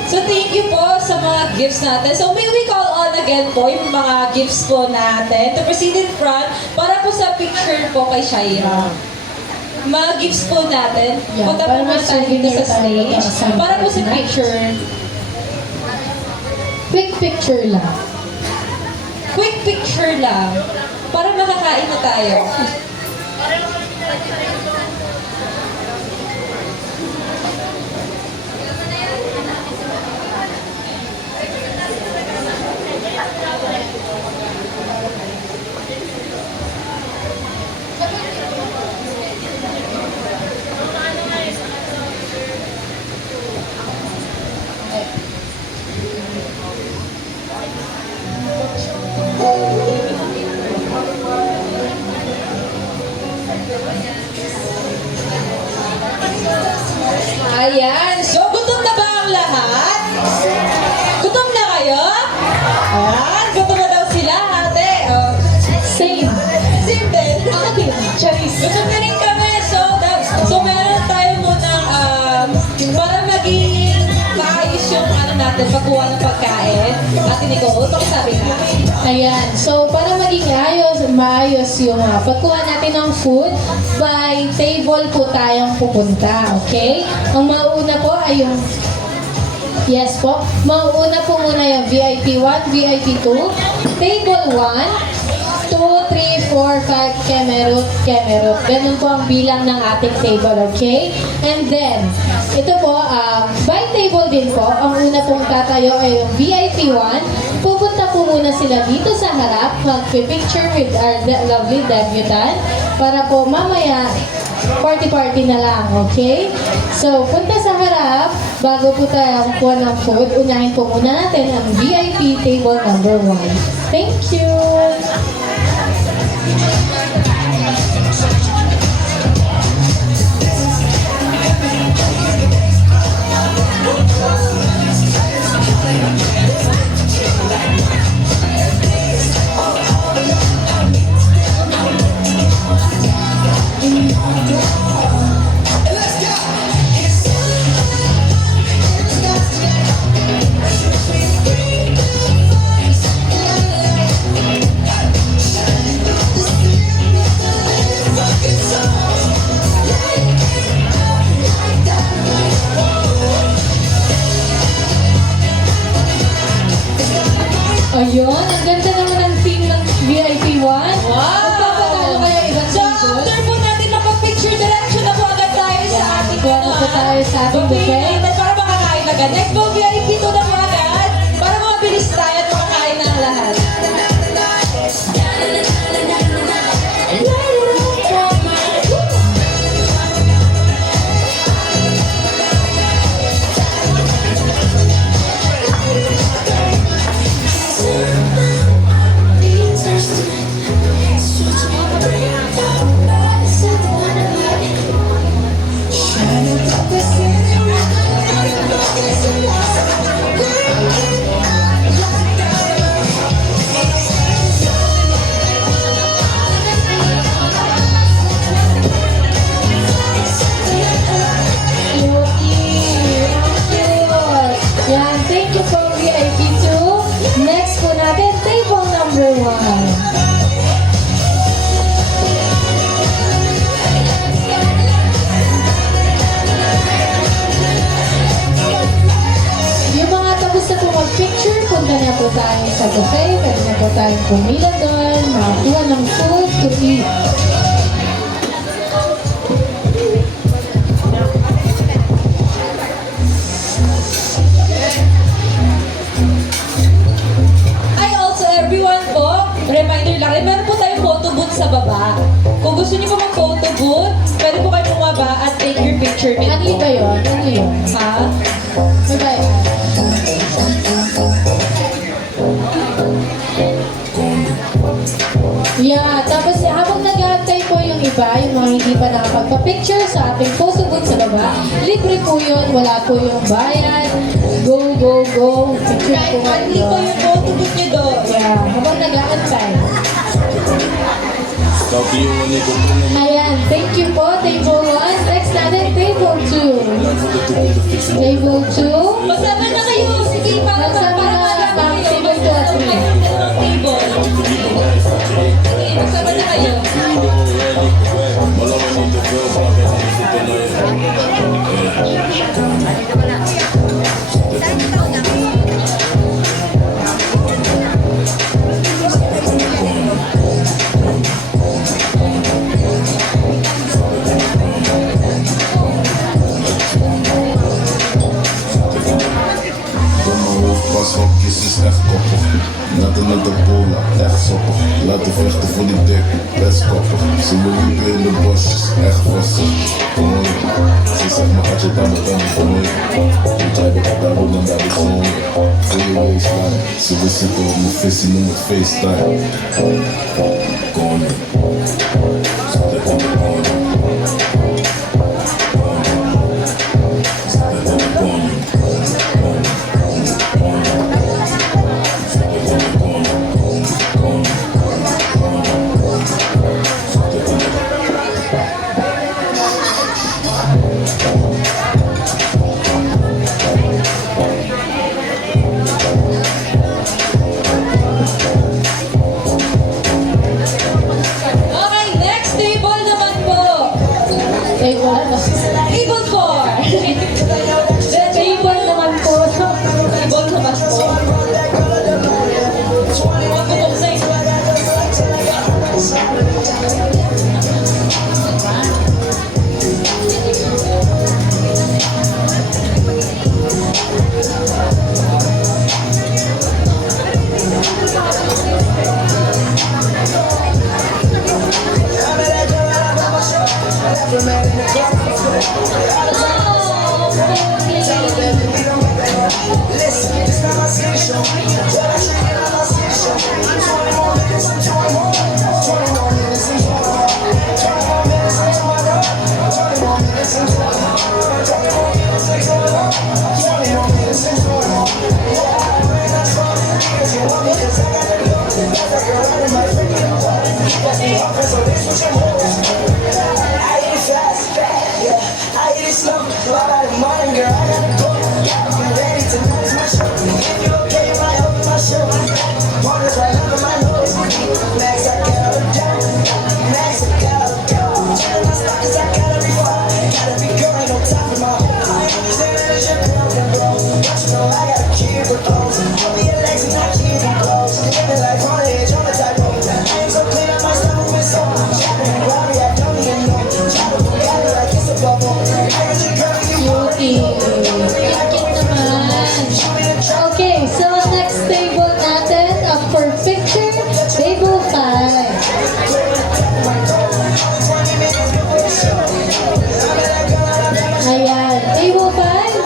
So thank you po sa mga gifts natin. So may we call on again po yung mga gifts po natin to proceed in front para po sa picture po kay Shaira. Mga gifts po natin. Yeah, Punta po para muna tayo dito sa souvenir tayo stage. para Para po sa sa picture. Quick picture lang. Quick picture lang. Para makakain na tayo. Ayan. So, gutom na ba ang lahat? Gutom na kayo? Ayan. Gutom na daw sila, ate. Oh. Same. Same din. Okay, Charis. Gutom na rin kami. So meron tayo munang para maging maayos yung natin, pagkuha ng pagkain. Ate Nicole, pakisabi ka. Ayan. So, para maging maayos yung pagkuha natin ng food, by table po tayong pupunta. Okay? Ang mauuna po ay yung yes po. Mauuna po muna yung VIP 1, VIP 2, table 1, 2, 3, 4, 5, kemerut, kemerut. Ganun po ang bilang ng ating table, okay? And then, ito po, by table din po, ang una pong tatayo ay yung VIP 1. Pupunta po muna sila dito sa harap, mag-picture with our lovely debutant, para po mamaya, party-party na lang, okay? So, punta sa harap, bago po tayo kuha ng food, unahin po muna natin ang VIP table number 1. Thank you! Ayun, ang ganda naman ng team ng VIP 1. Wow! Magpapatalo kaya ibang So, table? after po natin makapag-picture, diretso na po agad tayo sa ating Kuha na po tayo sa ating buffet. Para makakain agad. Next po, VIP 2 na po agad. Para mabilis tayo at makakain na ang lahat. sa buffet. Pwede na po tayong pumila doon, makakuha ng food to eat. Ay, also everyone po, reminder lang, meron po tayong photo booth sa baba. Kung gusto niyo po mag-photo booth, pwede po kayo bumaba at take your picture din Ano po. ba yun? Ano yun? Ha? May bayad. Yeah, tapos habang nag-aantay po yung iba, yung mga hindi pa nakapagpa-picture sa ating photo booth sa baba, libre po yun, wala po yung bayad. Go, go, go. Picture po Kahit monthly po yung photo booth niyo doon. Yeah, habang nag-aantay. Ayan, thank you po, table 1. Next natin, table 2. Table 2. Magsama na kayo. Sige, para Magsama na madami pang kayo. table 2 at 3. Table. Sige, magsama na kayo. Hokjes is echt koppig. Net een met de bola, echt soppig. Laten vechten voor die dik, best koppig. Ze me wiepen in de bosjes, echt vassig. Mooi. Ze zegt me had je dan met een mooi. Want jij bent daar ook dan daar de zon. Voor je waistline. Ze wil zitten op mijn visie, noem het FaceTime. Koning. Zet in de koning. Zet in de koning. Okay, next table naman po. Table ano? Table 4. Table naman po. Table naman po. Huwag ko pong say. Cutie. Cute naman. Okay, so next table natin, up for picture, table 5. Ayan, table 5.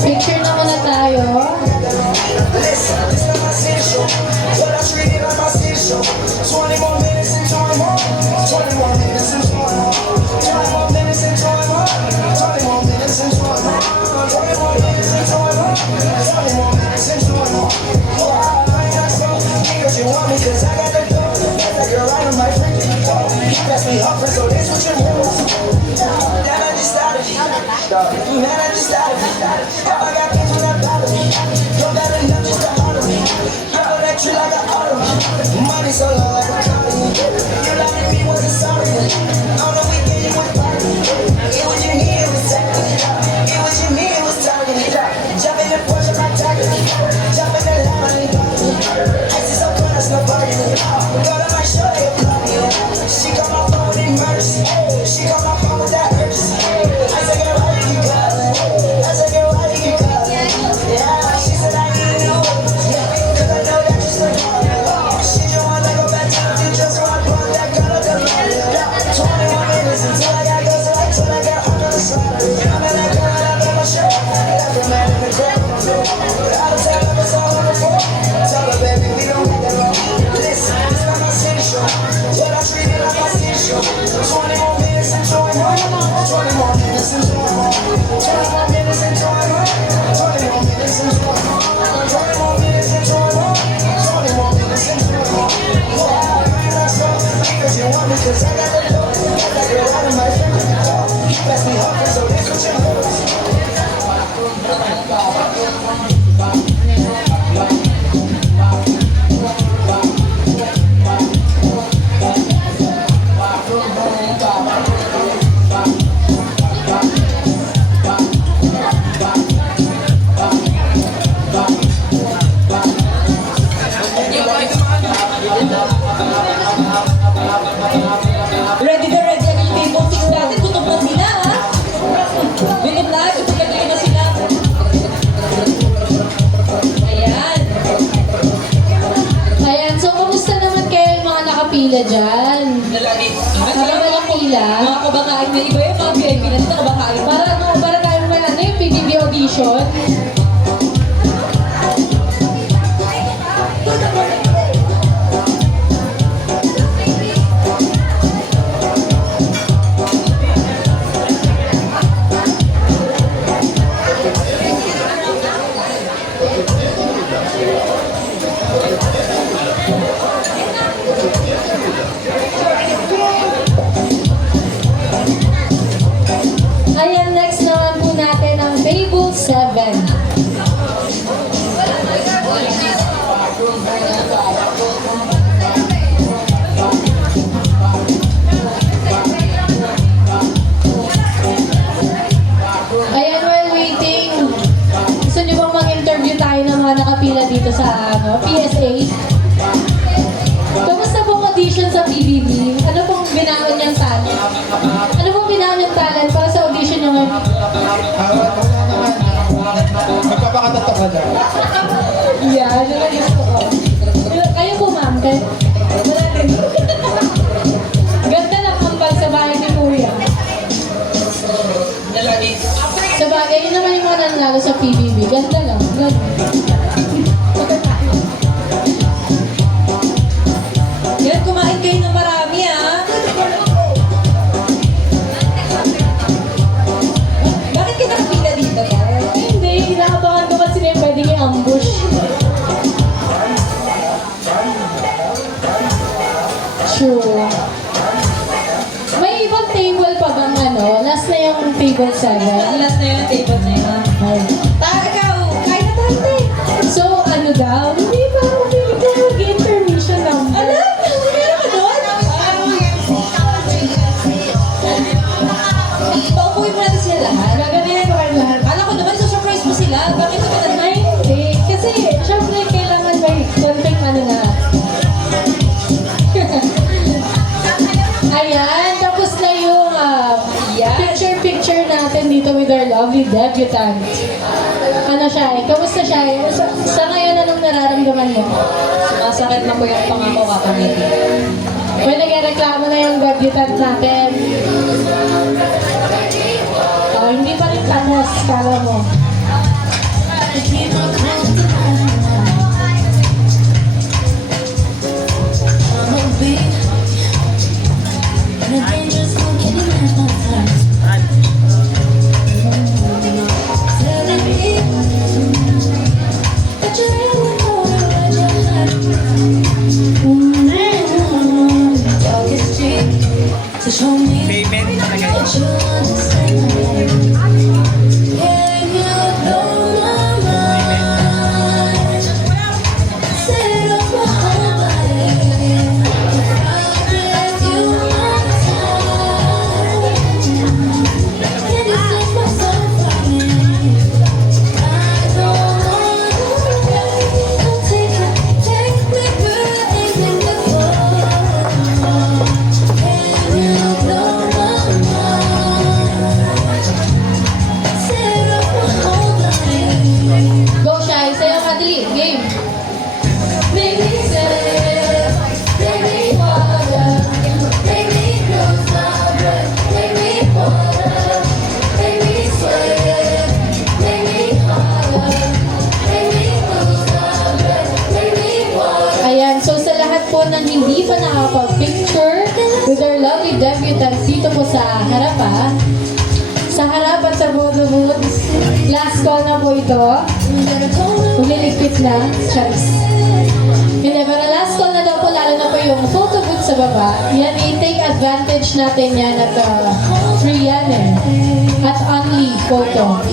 Picture na muna tayo. Jumping Ready na ready ang yung table 6 natin. Gutom na sila, ha? Gutom na sila. Ayan. Ayan, so kamusta naman kayo yung mga nakapila dyan? Habang nakapila, Mga kabakain na iba yung mga VIP na dito kabakain. para tayo may ano yung PBB audition. Ayan, next naman po natin ang Fable 7. Ayan, while waiting, gusto niyo bang mag-interview tayo ng mga nakapila dito sa PSA? Kamusta pong audition sa PBB? Ano pong binaon niyang talent? Ano pong binaon niyang talent para sa audition niyo ngayon? Wala naman. Magpapakatatak ka lang. Yeah, yun ang gusto ko. Kayo po, ma'am. Wala din. Ganda ng kambal sa bahay ni Kuya. Sa bagay, yun naman yung mga nanalo sa PBB. Ganda lang. Ganda. Yan, kumain kayo ng marami, ha? Bakit ka nakapila dito, tayo? Hindi, inaabangan ko kasi na yung pwedeng i-ambush. True. May ibang table pa bang last na yung table 7? Last na yung table na yun. Ikaw, kain na tayo, te. So, ano daw? Hindi ba ako mag-intermission lang? Ala, meron ka doon? Paupuin mo natin sila lahat. Gaganayan ko kayo lahat. Alam ko naman, surprise mo sila. Bakit ka ba Ay, hindi. Kasi, syempre, kailangan may konting na. Ayan, tapos na yung picture-picture natin dito with our lovely debutant. Ano siya? Kamusta siya? Sa ngayon, anong nararamdaman mo? Sumasakit na po yung pangako kakamiti. Uy, nagreklamo na yung debutant natin. Oh, hindi pa rin tapos, kala mo. Show me that you understand. Yeah, you blow my mind. Set off my whole body. If I give you my time, can you set my soul flying? I don't wanna wait. Don't take me where I ain't been before. Can you blow my mind? Set off my whole body. Go, Shai. Sayo ka, dali. Game. Make me say, make me water, make me lose my breath, make me water, make me sweat, make me holler, make me lose my breath, make me water. Ayan, so sa lahat po ng hindi pa nakapag-picture with our lovely debutant dito po sa harap sa harap at sa Bodo Woods, last call na po ito. Uliligpit na, Charis. Hindi, para last call na daw po, lalo na po yung photo booth sa baba. Yan, i-take advantage natin yan at free yan eh. At only photo.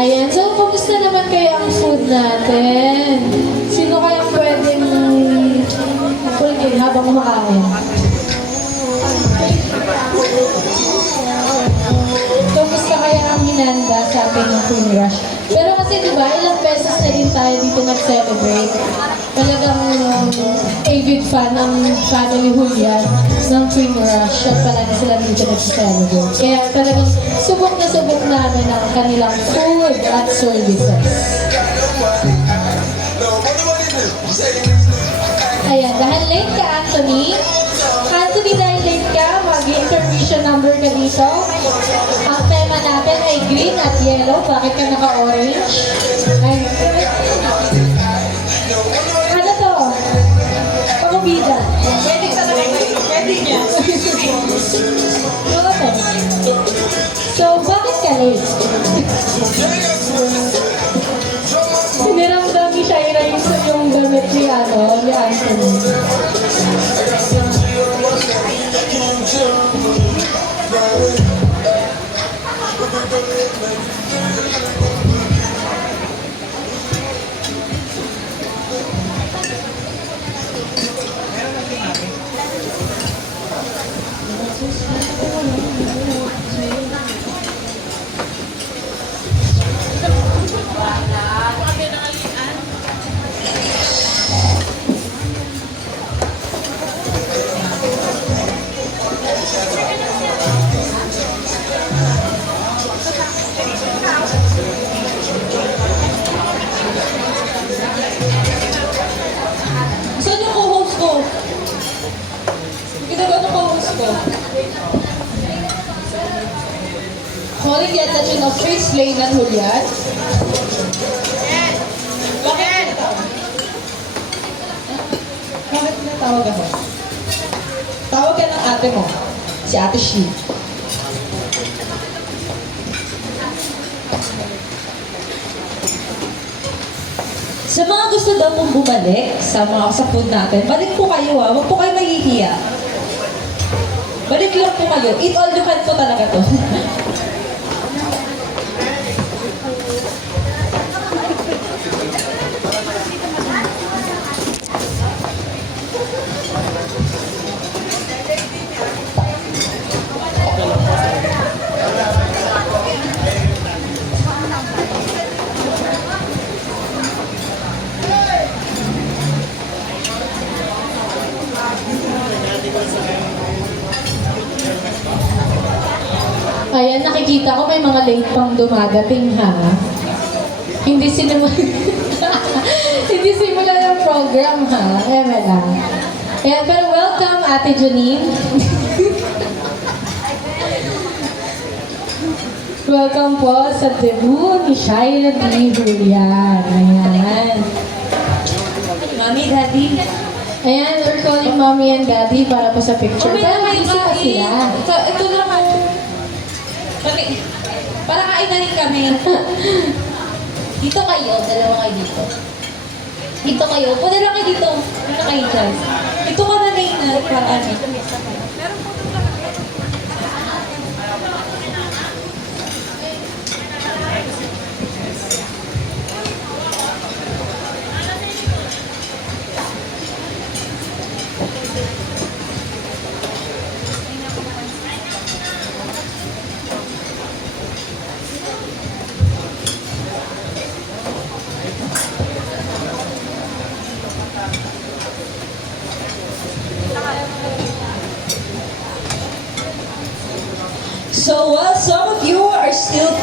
Ayan, so kumusta naman kaya ang food natin? Sino kaya pwedeng pulgin habang kumakain? Kumusta kaya ang hinanda sa ating ng Queen Rush? Pero kasi di ba, ilang beses na din tayo dito nag-celebrate. Talagang avid fan ng family Julian ng Queen Rush at palagi sila dito nag-celebrate. Kaya talagang subok na subok namin ang kanilang food at services. Ayan, dahil late ka, Anthony. Anthony, dahil late ka, mag-intermission number ka dito. Ang tema natin ay green at yellow. Bakit ka naka-orange? Ay, ano to? Pamubida. Pwede sa pwede niya. So, bakit ka late? Siniramdam ni Shaira yung gamit ni Anthony. Saan yung co-host ko? Ginagawa ng co-host ko. Calling the attention of Trace Lane and Julian. Bakit? Bakit tinatawag ako? Tawag ka ng ate mo. Si Ate Shi. Sa mga gusto daw pong bumalik sa food natin, balik po kayo ha. Huwag po kayo mahihiya. Balik lang po kayo. Eat all you can po talaga to. Ayan, nakikita ko may mga late pang dumadating ha. Hindi hindi simula ng program ha. Eme lang. Ayan, pero welcome Ate Janine. Welcome po sa debut ni Shaira D. Julian. Ayan. Mami, Daddy. Ayan, we're calling Mommy and Daddy para po sa picture. Pero may busy pa sila. Ito lang ako. Para kain na rin kami. Dito kayo, dalawa kayo dito. Dito kayo, pwede lang kayo dito. Dito kayo dyan. Ito ka na rin na para ano.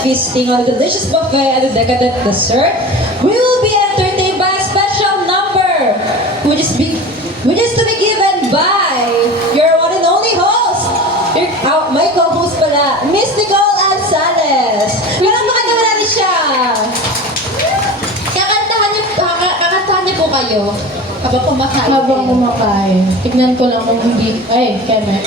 feasting on the delicious buffet and the decadent dessert, we will be entertained by a special number, which is to be given by your one and only host, my co-host pala, Miss Nicole Ansales. Palakpakan naman natin siya. Kakantahan niyo po kayo habang kumakain. Habang kumakain. Tignan ko lang kung hindi... Ay, Keme.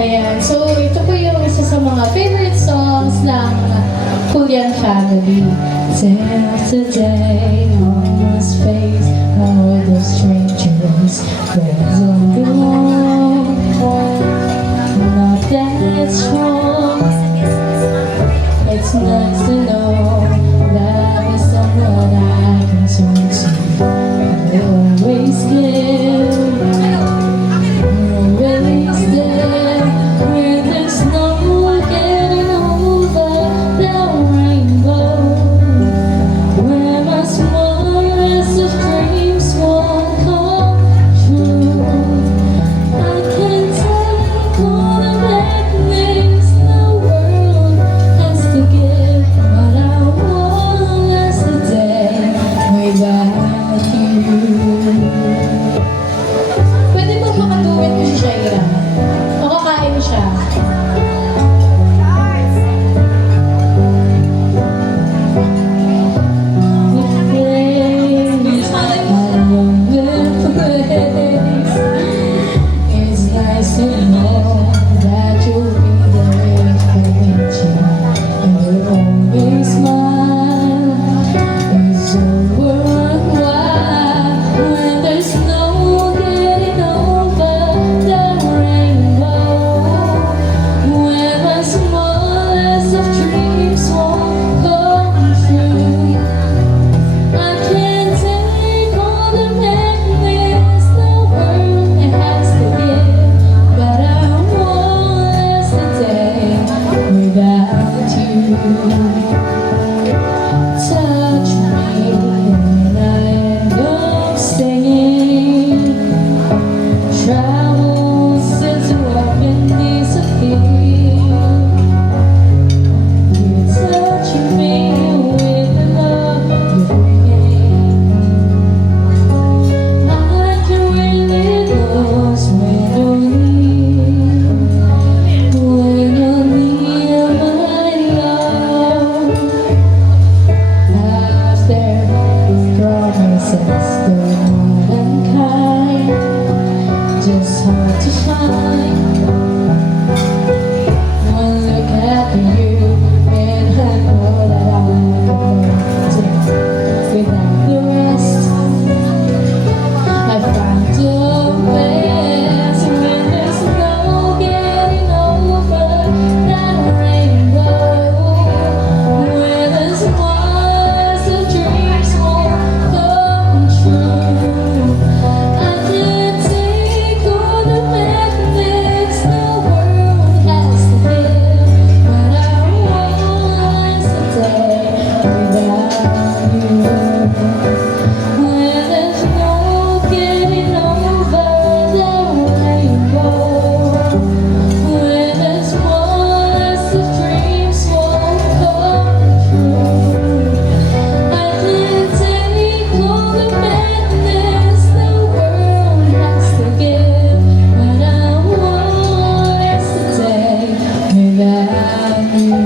Ayan. So, ito po yung isa sa mga favorite songs ng Julian family. Till today, on his face, all the strangers, there's only one, not that strong. It's nice to know that there's someone I can turn to. I always give, always there, where there's no getting over the rainbow, where my smallest of dreams won't come true. I can take all the madness the world has to give, but I won't last a day without you. Pwede mo makatuwid ko si Shaira? Makakain siya. It's nice to know that you'll be there for me, and you'll always smile. It's so worthwhile when there's no getting over the rainbow, when my smallest of dreams won't come true. I can't take all the madness the world has to give, but I won't last a day without you. Touch me and I end up singing. Travel since you have been disappeared. You're touching me with the love you're bringing. I can really lose when you're near my love. After promises, they're more than kind, just hard to find. One look at you, and I know that I can without the rest. I found a place when there's no getting over that rainbow, where the smallest of dreams won't come true. I can't take all the madness the world has to give, but I won't last a day without you. When there's no getting over the rainbow, when the smallest of dreams won't come true. I can't take all the madness the world has to give, but I won't last a day without you.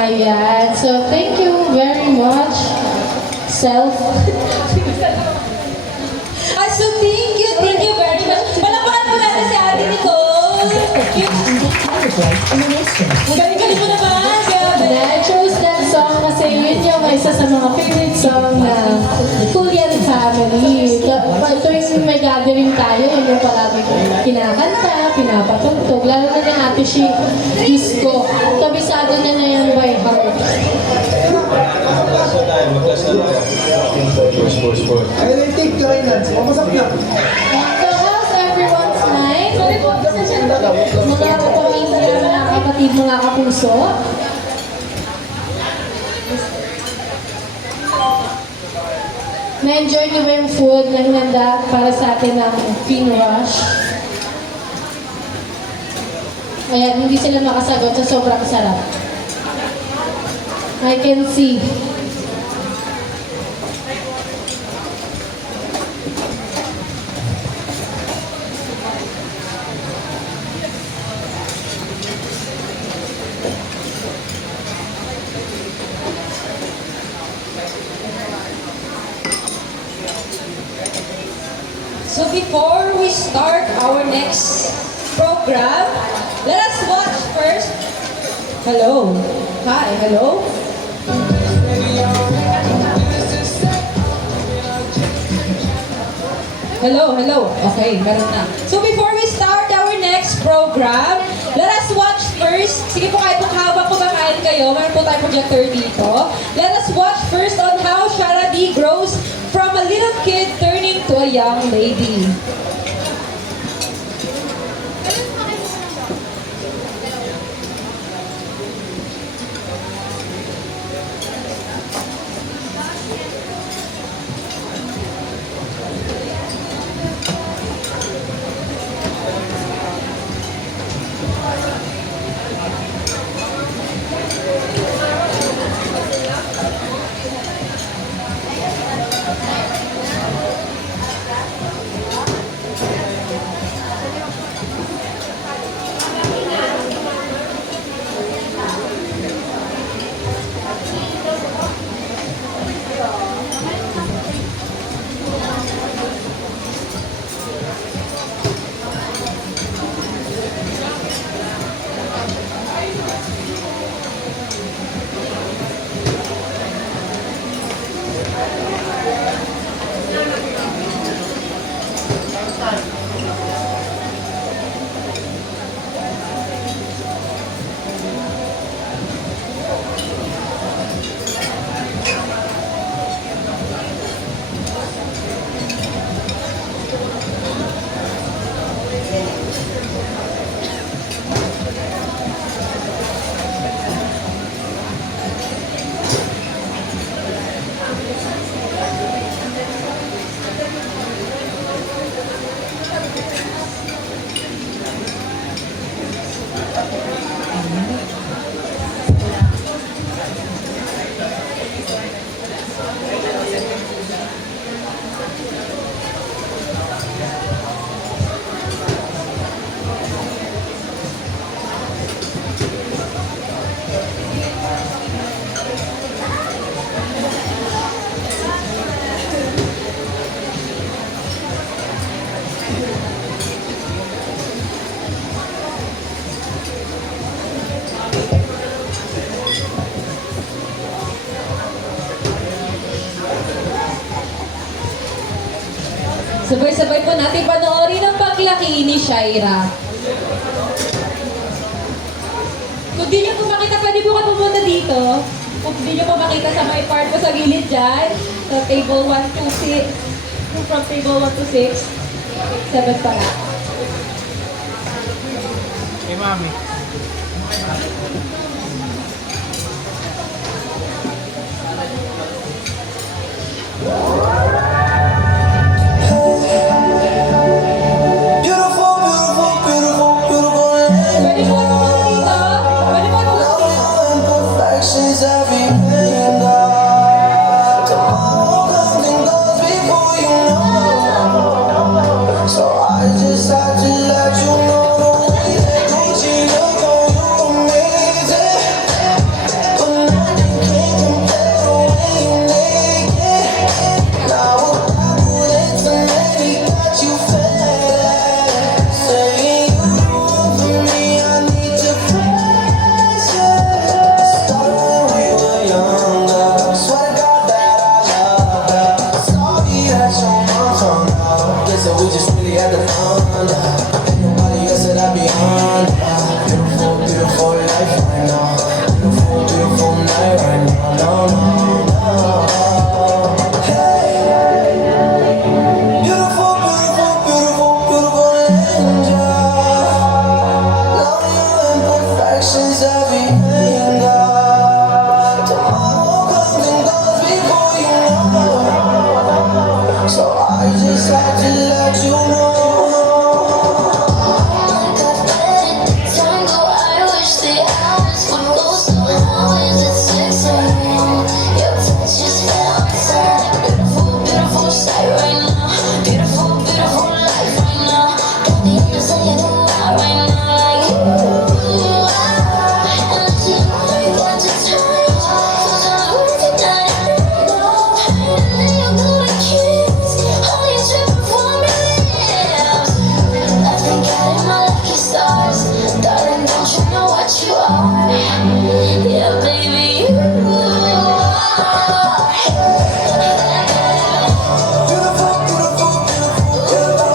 Ayan. So, thank you very much, Self. So thank you very much. Palakpakan po natin si Ate Nicole. Ang galing-galing mo naman, grabe. I chose that song kasi Yun yung isa sa mga favorite song na Korean family. Tuwing may gathering tayo, yun yung palagi kinakanta, pinapatugtog. Lalo na ni Ate Shi, Diyos ko, kabisado niya na yan by heart. Ay, take finance. Mamasap na. So, how's everyone's night? Mga kapamilya, mga kapatid, mga kapuso. Na-enjoy niyo ba yung food na hinanda para sa atin ng Finrush? Ayan, hindi sila makasagot sa sobrang sarap. I can see. So before we start our next program, let us watch first. Hello. Hi, hello. Hello, hello. Okay, meron na. So before we start our next program, let us watch first. Sige po, kahit kung habang kumakain kayo, meron po tayong projector dito. Let us watch first on how Shara D grows from a little kid turning to a young lady. Sabay-sabay po natin panoorin ang paglaki ni Shaira. Kung di nyo po makita, pwede po ka pumunta dito. Kung di nyo po makita sa may part po sa gilid dyan, sa table 1 to 6, from table 1 to 6, 7 pala. Hey, mami. Pwede po ka pumunta dito. Pwede po ka pumunta dito. Now beyond. Ain't nobody else that I beyond. Beautiful, beautiful life right now. Beautiful, beautiful night right now. No, no, no. Hey, beautiful, beautiful, beautiful, beautiful angel. Love your imperfections every hand. Tomorrow comes and goes before you know. So I just had to let you know. Yeah, baby, you are. Beautiful, beautiful, beautiful, beautiful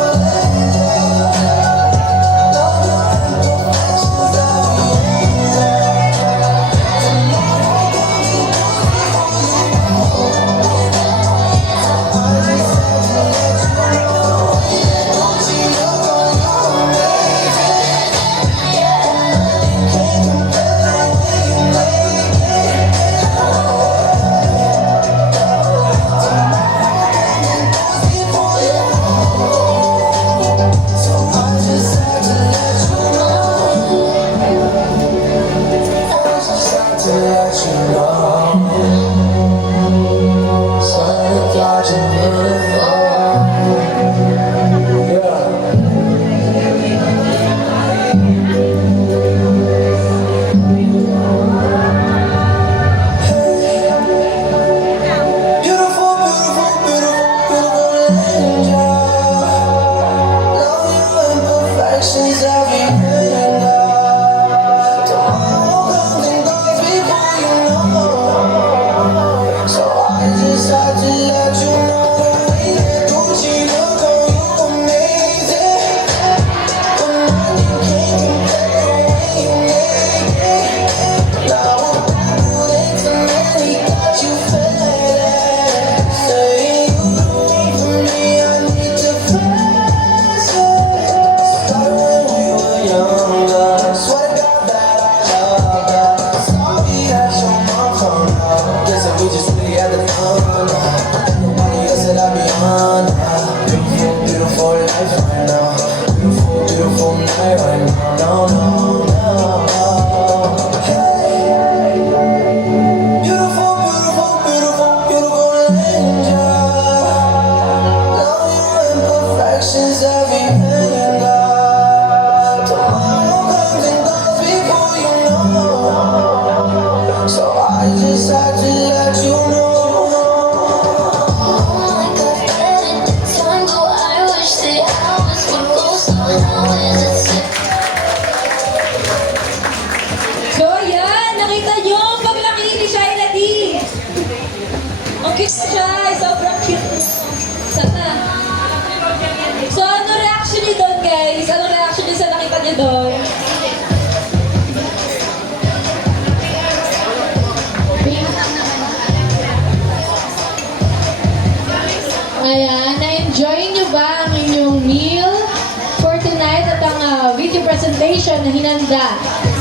cute siya. Sobrang cute. Sana. So, ano reaction niyo doon, guys? Ano reaction niyo sa nakita niyo doon? Ayan, na-enjoy niyo ba ang inyong meal for tonight at ang video presentation na hinanda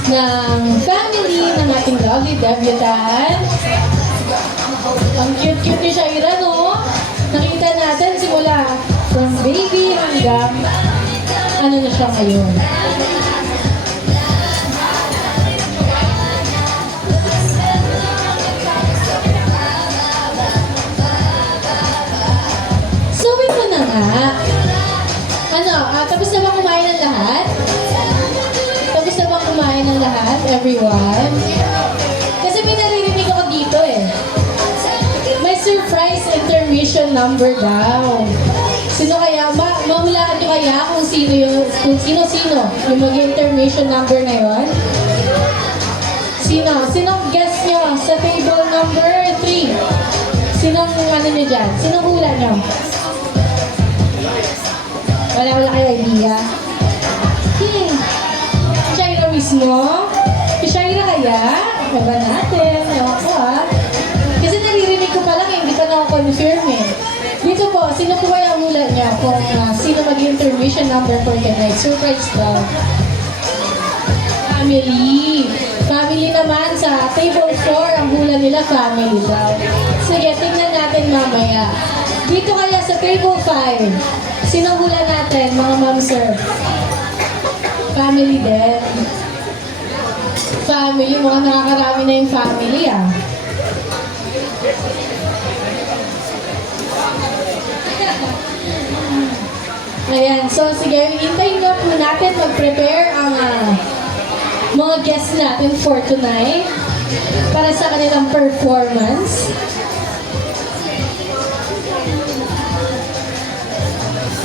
ng family ng ating lovely debutant? Ang cute-cute ni Shaira, no? Nakita natin simula from baby hanggang ano na siya ngayon. So, ito na nga. Ano, tapos na bang kumain ng lahat? Tapos na bang kumain ng lahat, everyone? Kasi may naririnig ako dito eh. May surprise intermission number daw. Sino kaya, mahulaan nyo kaya kung sino yun, kung sino-sino yung mag-intermission number na yun? Sino? Sinong guess nyo sa table number 3? Sinong ano nyo dyan? Sinong hula nyo? Wala kayo idea? Shaira mismo? Si Shaira kaya? Iba natin. Ewan ko Kasi naririnig ko pa lang, hindi pa na ako confirm Dito po, sino po kaya ang hula niya kung sino mag-intermission number for tonight? Surprise daw. Family. Family naman sa table 4, ang hula nila family daw. Sige, tingnan natin mamaya. Dito kaya sa table 5, sino hula natin, mga ma'am sir? Family din. Family, mukhang nakakarami na yung family Ayan, so sige, hintayin na po natin mag-prepare ang mga guests natin for tonight para sa kanilang performance.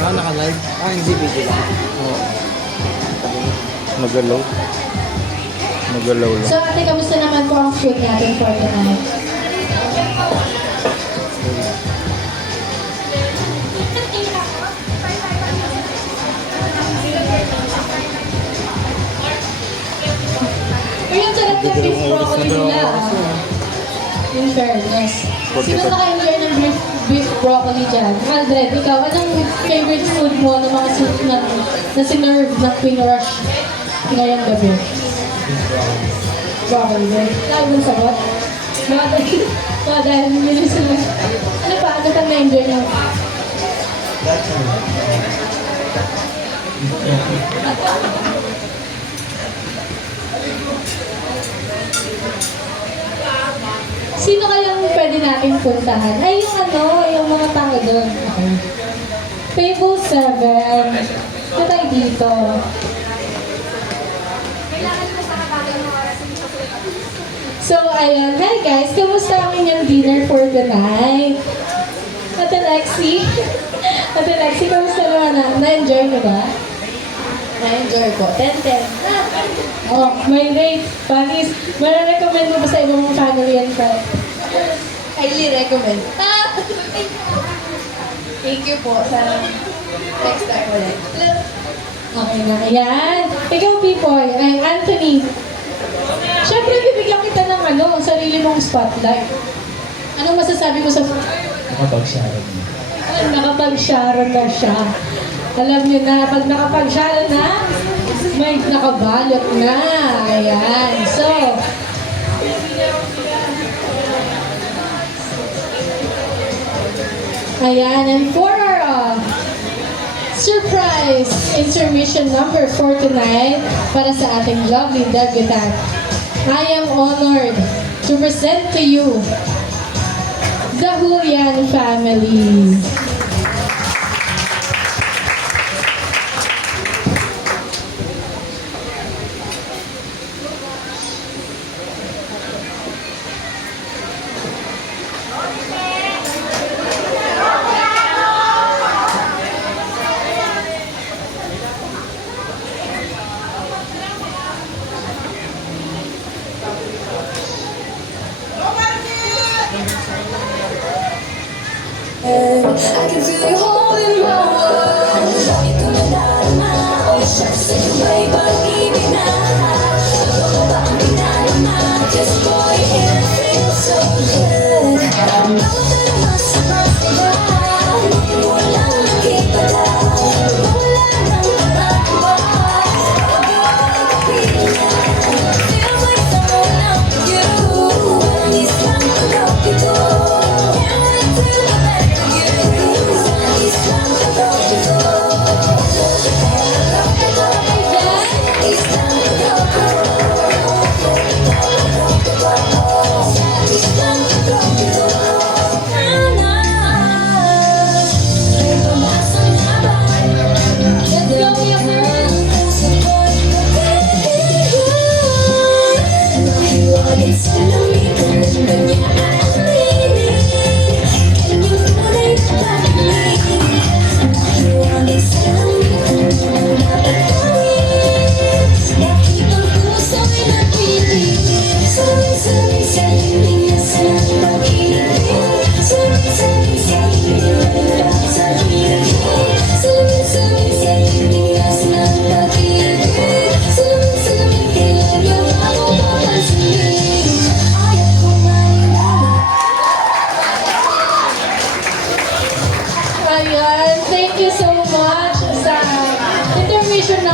Naka-live? Hindi video lang. Magalaw. Magalaw lang. So ate, kamusta naman po ang food natin for tonight? Uy, ang sarap ng beef broccoli nila. In fairness. Sino naka-enjoy ng beef broccoli dyan? Aldred, ikaw, anong favorite food mo ng mga soup na sinerve na pinurush ngayong gabi? Broccoli din. Lalo ng sagot? Mga dahil nililis sila. Ano pa? Ano pa na-enjoy nyo? Sino kayang pwede natin puntahan? Ay, yung mga tao doon. Okay. Table 7. Ito tayo dito. So, ayan. Hi guys, kamusta ang inyong dinner for the night? Ate Lexi? Ate Lexi, kamusta naman na-enjoy mo ba? Na-enjoy ko. 10-10. Oh, may rate. Panis, mara-recommend mo ba sa ibang family and friends? Highly recommend. Thank you po sa next time ulit. Okay na, ayan. Ikaw, Pipoy, ay Anthony. Siyempre, bibigyan kita ng sarili mong spotlight. Anong masasabi mo sa... Nakapag-sharon. Nakapag-sharon na siya. Alam niyo na, pag nakapag-sharon na, may nakabalot na. Ayan. So, ayan. And for our surprise intermission number 4 tonight, para sa ating lovely debutant, I am honored to present to you the Julian family. I can feel you holding my world. You coming out of my ocean. Say you may believe me now. Just boy, it feels so good. Know that I must surprise you now. Wala nang kita daw. Wala nang mababa. Feels like someone else you. Walang isang pagkapito. Can't wait to the back of you.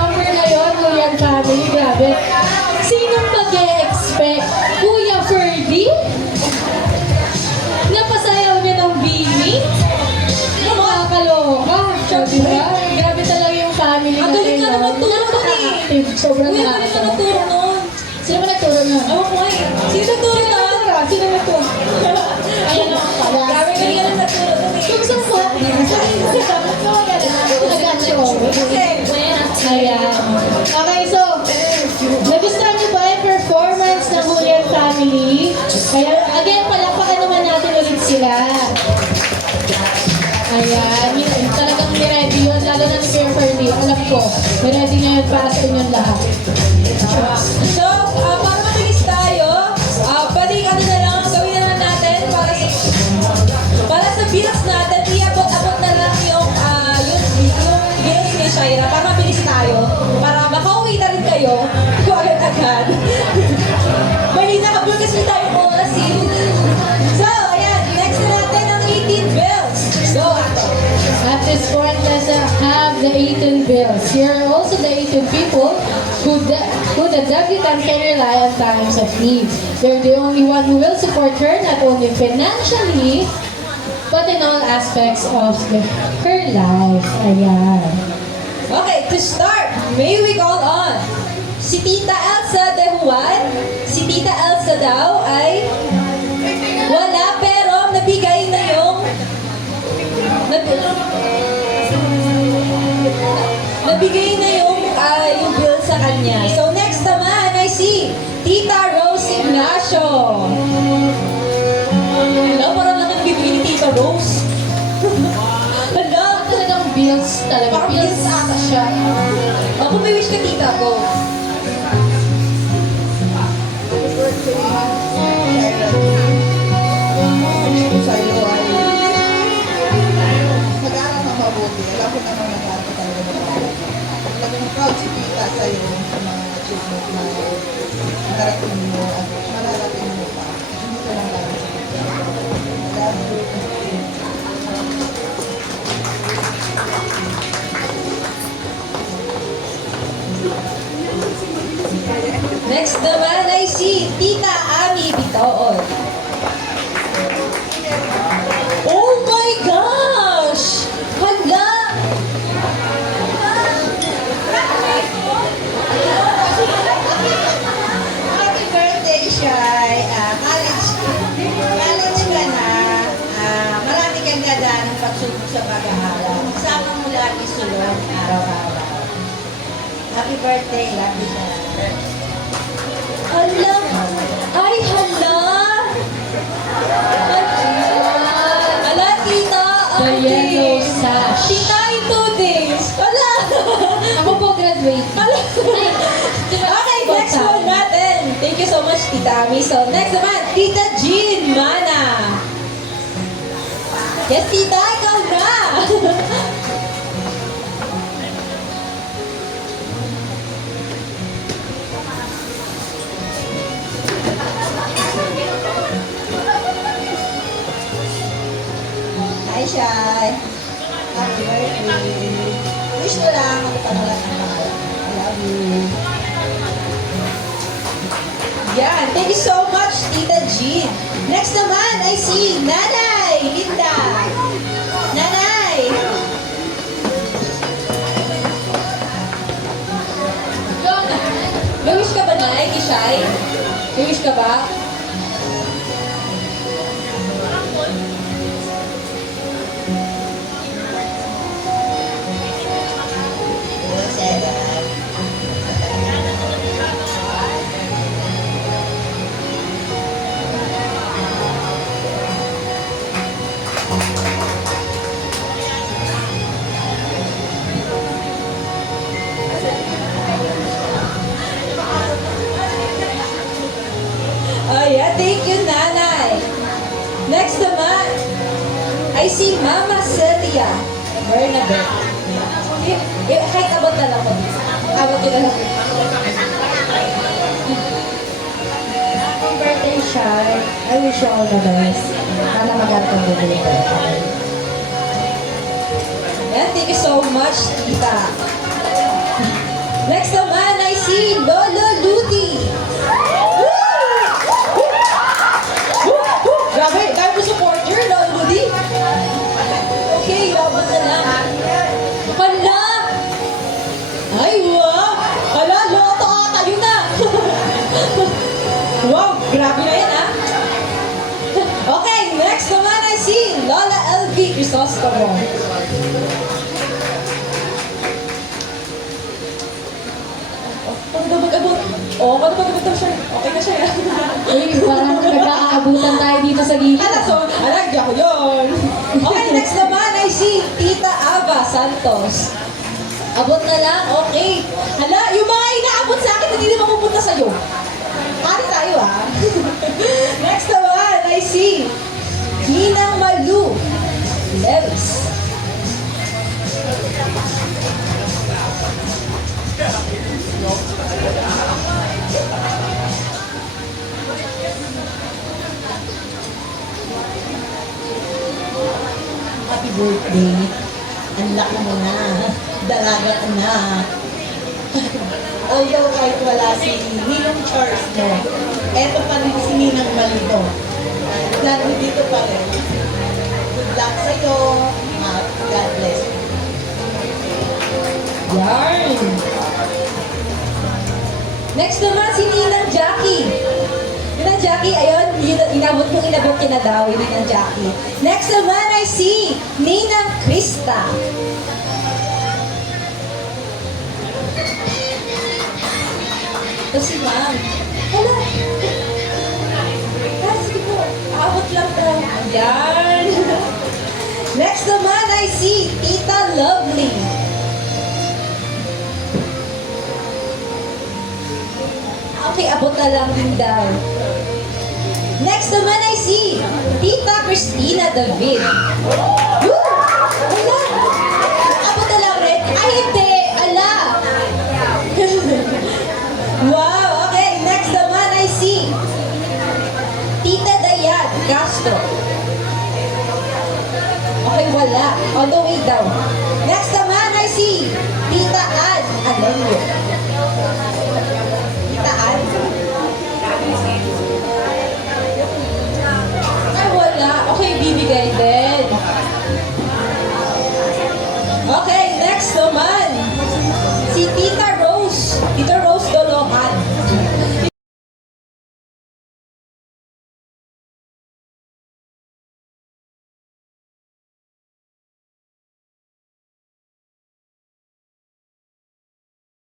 number ngayon, Julian family, grabe. Sinong mag-e-expect? Kuya Ferdy? Napasayaw niya ng Bini? Nakakaloka. Diba? Grabe talaga yung family Ang galing nga naman turo nun eh. Napaka-active. Sobrang Uy, ang galing nga nagturo nun. Sino ba nagturo nun? Ewan ko nga eh. Sino nagturo nun? Sino nagturo? Ayan ako pala. Grabe galing nga nang nagturo nun eh. Kung saan po? Ayan. Okay, so, nagustuhan niyo ba yung performance ng Julian family? Kaya, again, palakpakan naman natin ulit sila. Ayan, yun, talagang niready yun, lalo na ni Kuya Ferdy. Alam ko, niready na yun para sa inyong lahat. So, para mabilis tayo, pwede ano na lang, gawin na lang natin para sa bills natin, iabot-abot na lang yung bills ni Shaira para mabilis tayo, para makauwi na rin kayo, agad-agad. May nakabul kasi tayong oras eh. So, ayan, next na natin ang 18 bills. Go! At this point, let's have the 18 bills. Here are also the 18 people who the debutant can rely on times of need. They're the only one who will support her, not only financially, but in all aspects of her life. Ayan. Okay, to start, may we call on si Tita Elsa de Juan. Si Tita Elsa daw ay wala pero nabigay na yung nabigay na yung bill sa kanya. So next naman ay si Tita Rose Ignacio. Hello, parang lang nagbibigay ni Tita Rose. Hello, Talagang bills talaga. parang bills ata siya. Kung may wish ka, Tita, go. Wish ko sa'yo ay mag-aaral ng mabuti. Alam ko naman mag-aaral ka talaga ng mabuti. Talagang proud si Tita sa'yo sa mga achievement na narating mo at mararating mo pa. Hindi ka lang lang sa Tita. Love you. Next naman ay si Tita Ami Bitoon. Oh my gosh! Hala! Happy birthday, Shai. College ka na. Marami kang ganda ng pagsubok sa pag-aaral. Kasama mo lagi sulong araw-araw. Happy birthday, love you, Shai. Hala! Ay, hala! Hala, Tita! The yellow sash. Tita, in 2 days! Hala! Ako po graduate. Hala! Okay, next one natin. Thank you so much, Tita Ami. So, next naman, Tita Jean Mana. Yes, Tita, ikaw na! Hi, Shai. Happy birthday. Wish ko lang magpanalat ng pangalan. I love you. Yan, thank you so much, Tita Jean. Next naman ay si Nanay Linda. Nanay! May wish ka ba, Nay, kay Shai? May wish ka ba? Ayan, thank you, Nanay. Next naman ay si Mama Celia Bernabet. Kahit abot na lang po. Abot ko na lang. Happy birthday, Shai. I wish you all the best. Sana mag-aaral ka mabuti. Ayan, thank you so much, Tita. Crisostomo. Paano ba mag-abot? Oo, paano mag-abot daw siya? Okay na siya. Uy, parang nagkakaabutan tayo dito sa gilid. Hindi ako yun. Okay, next naman ay si Tita Ava Santos. Abot na lang, okay. Hala, yung mga inaabot sa akin, hindi naman pupunta sa'yo. Pari tayo Next naman ay si Ninang Malu Levis. Happy birthday. Ang laki mo na. Dalaga ka na. Although kahit wala si Ninong Charles mo, eto pa rin si Ninang Malito. Dito pa rin. Good luck sa'yo. God bless you. Yarn! Next naman si Ninang Jackie. Ninang Jackie, ayun, inabot niya na daw, yung Ninang Jackie. Next naman ay si Ninang Krista. Ito si Ma'am. Hala! Sige po, aabot lang daw. Ayan! Next naman ay si Tita Lovely. Okay, abot na lang din daw. Next naman ay si Tita Christina David. Woo! Ala! Abot na lang rin. Ay, hindi! Ala! Wow! Okay, next naman ay si Tita Dayan Castro. Okay, wala. On the way daw.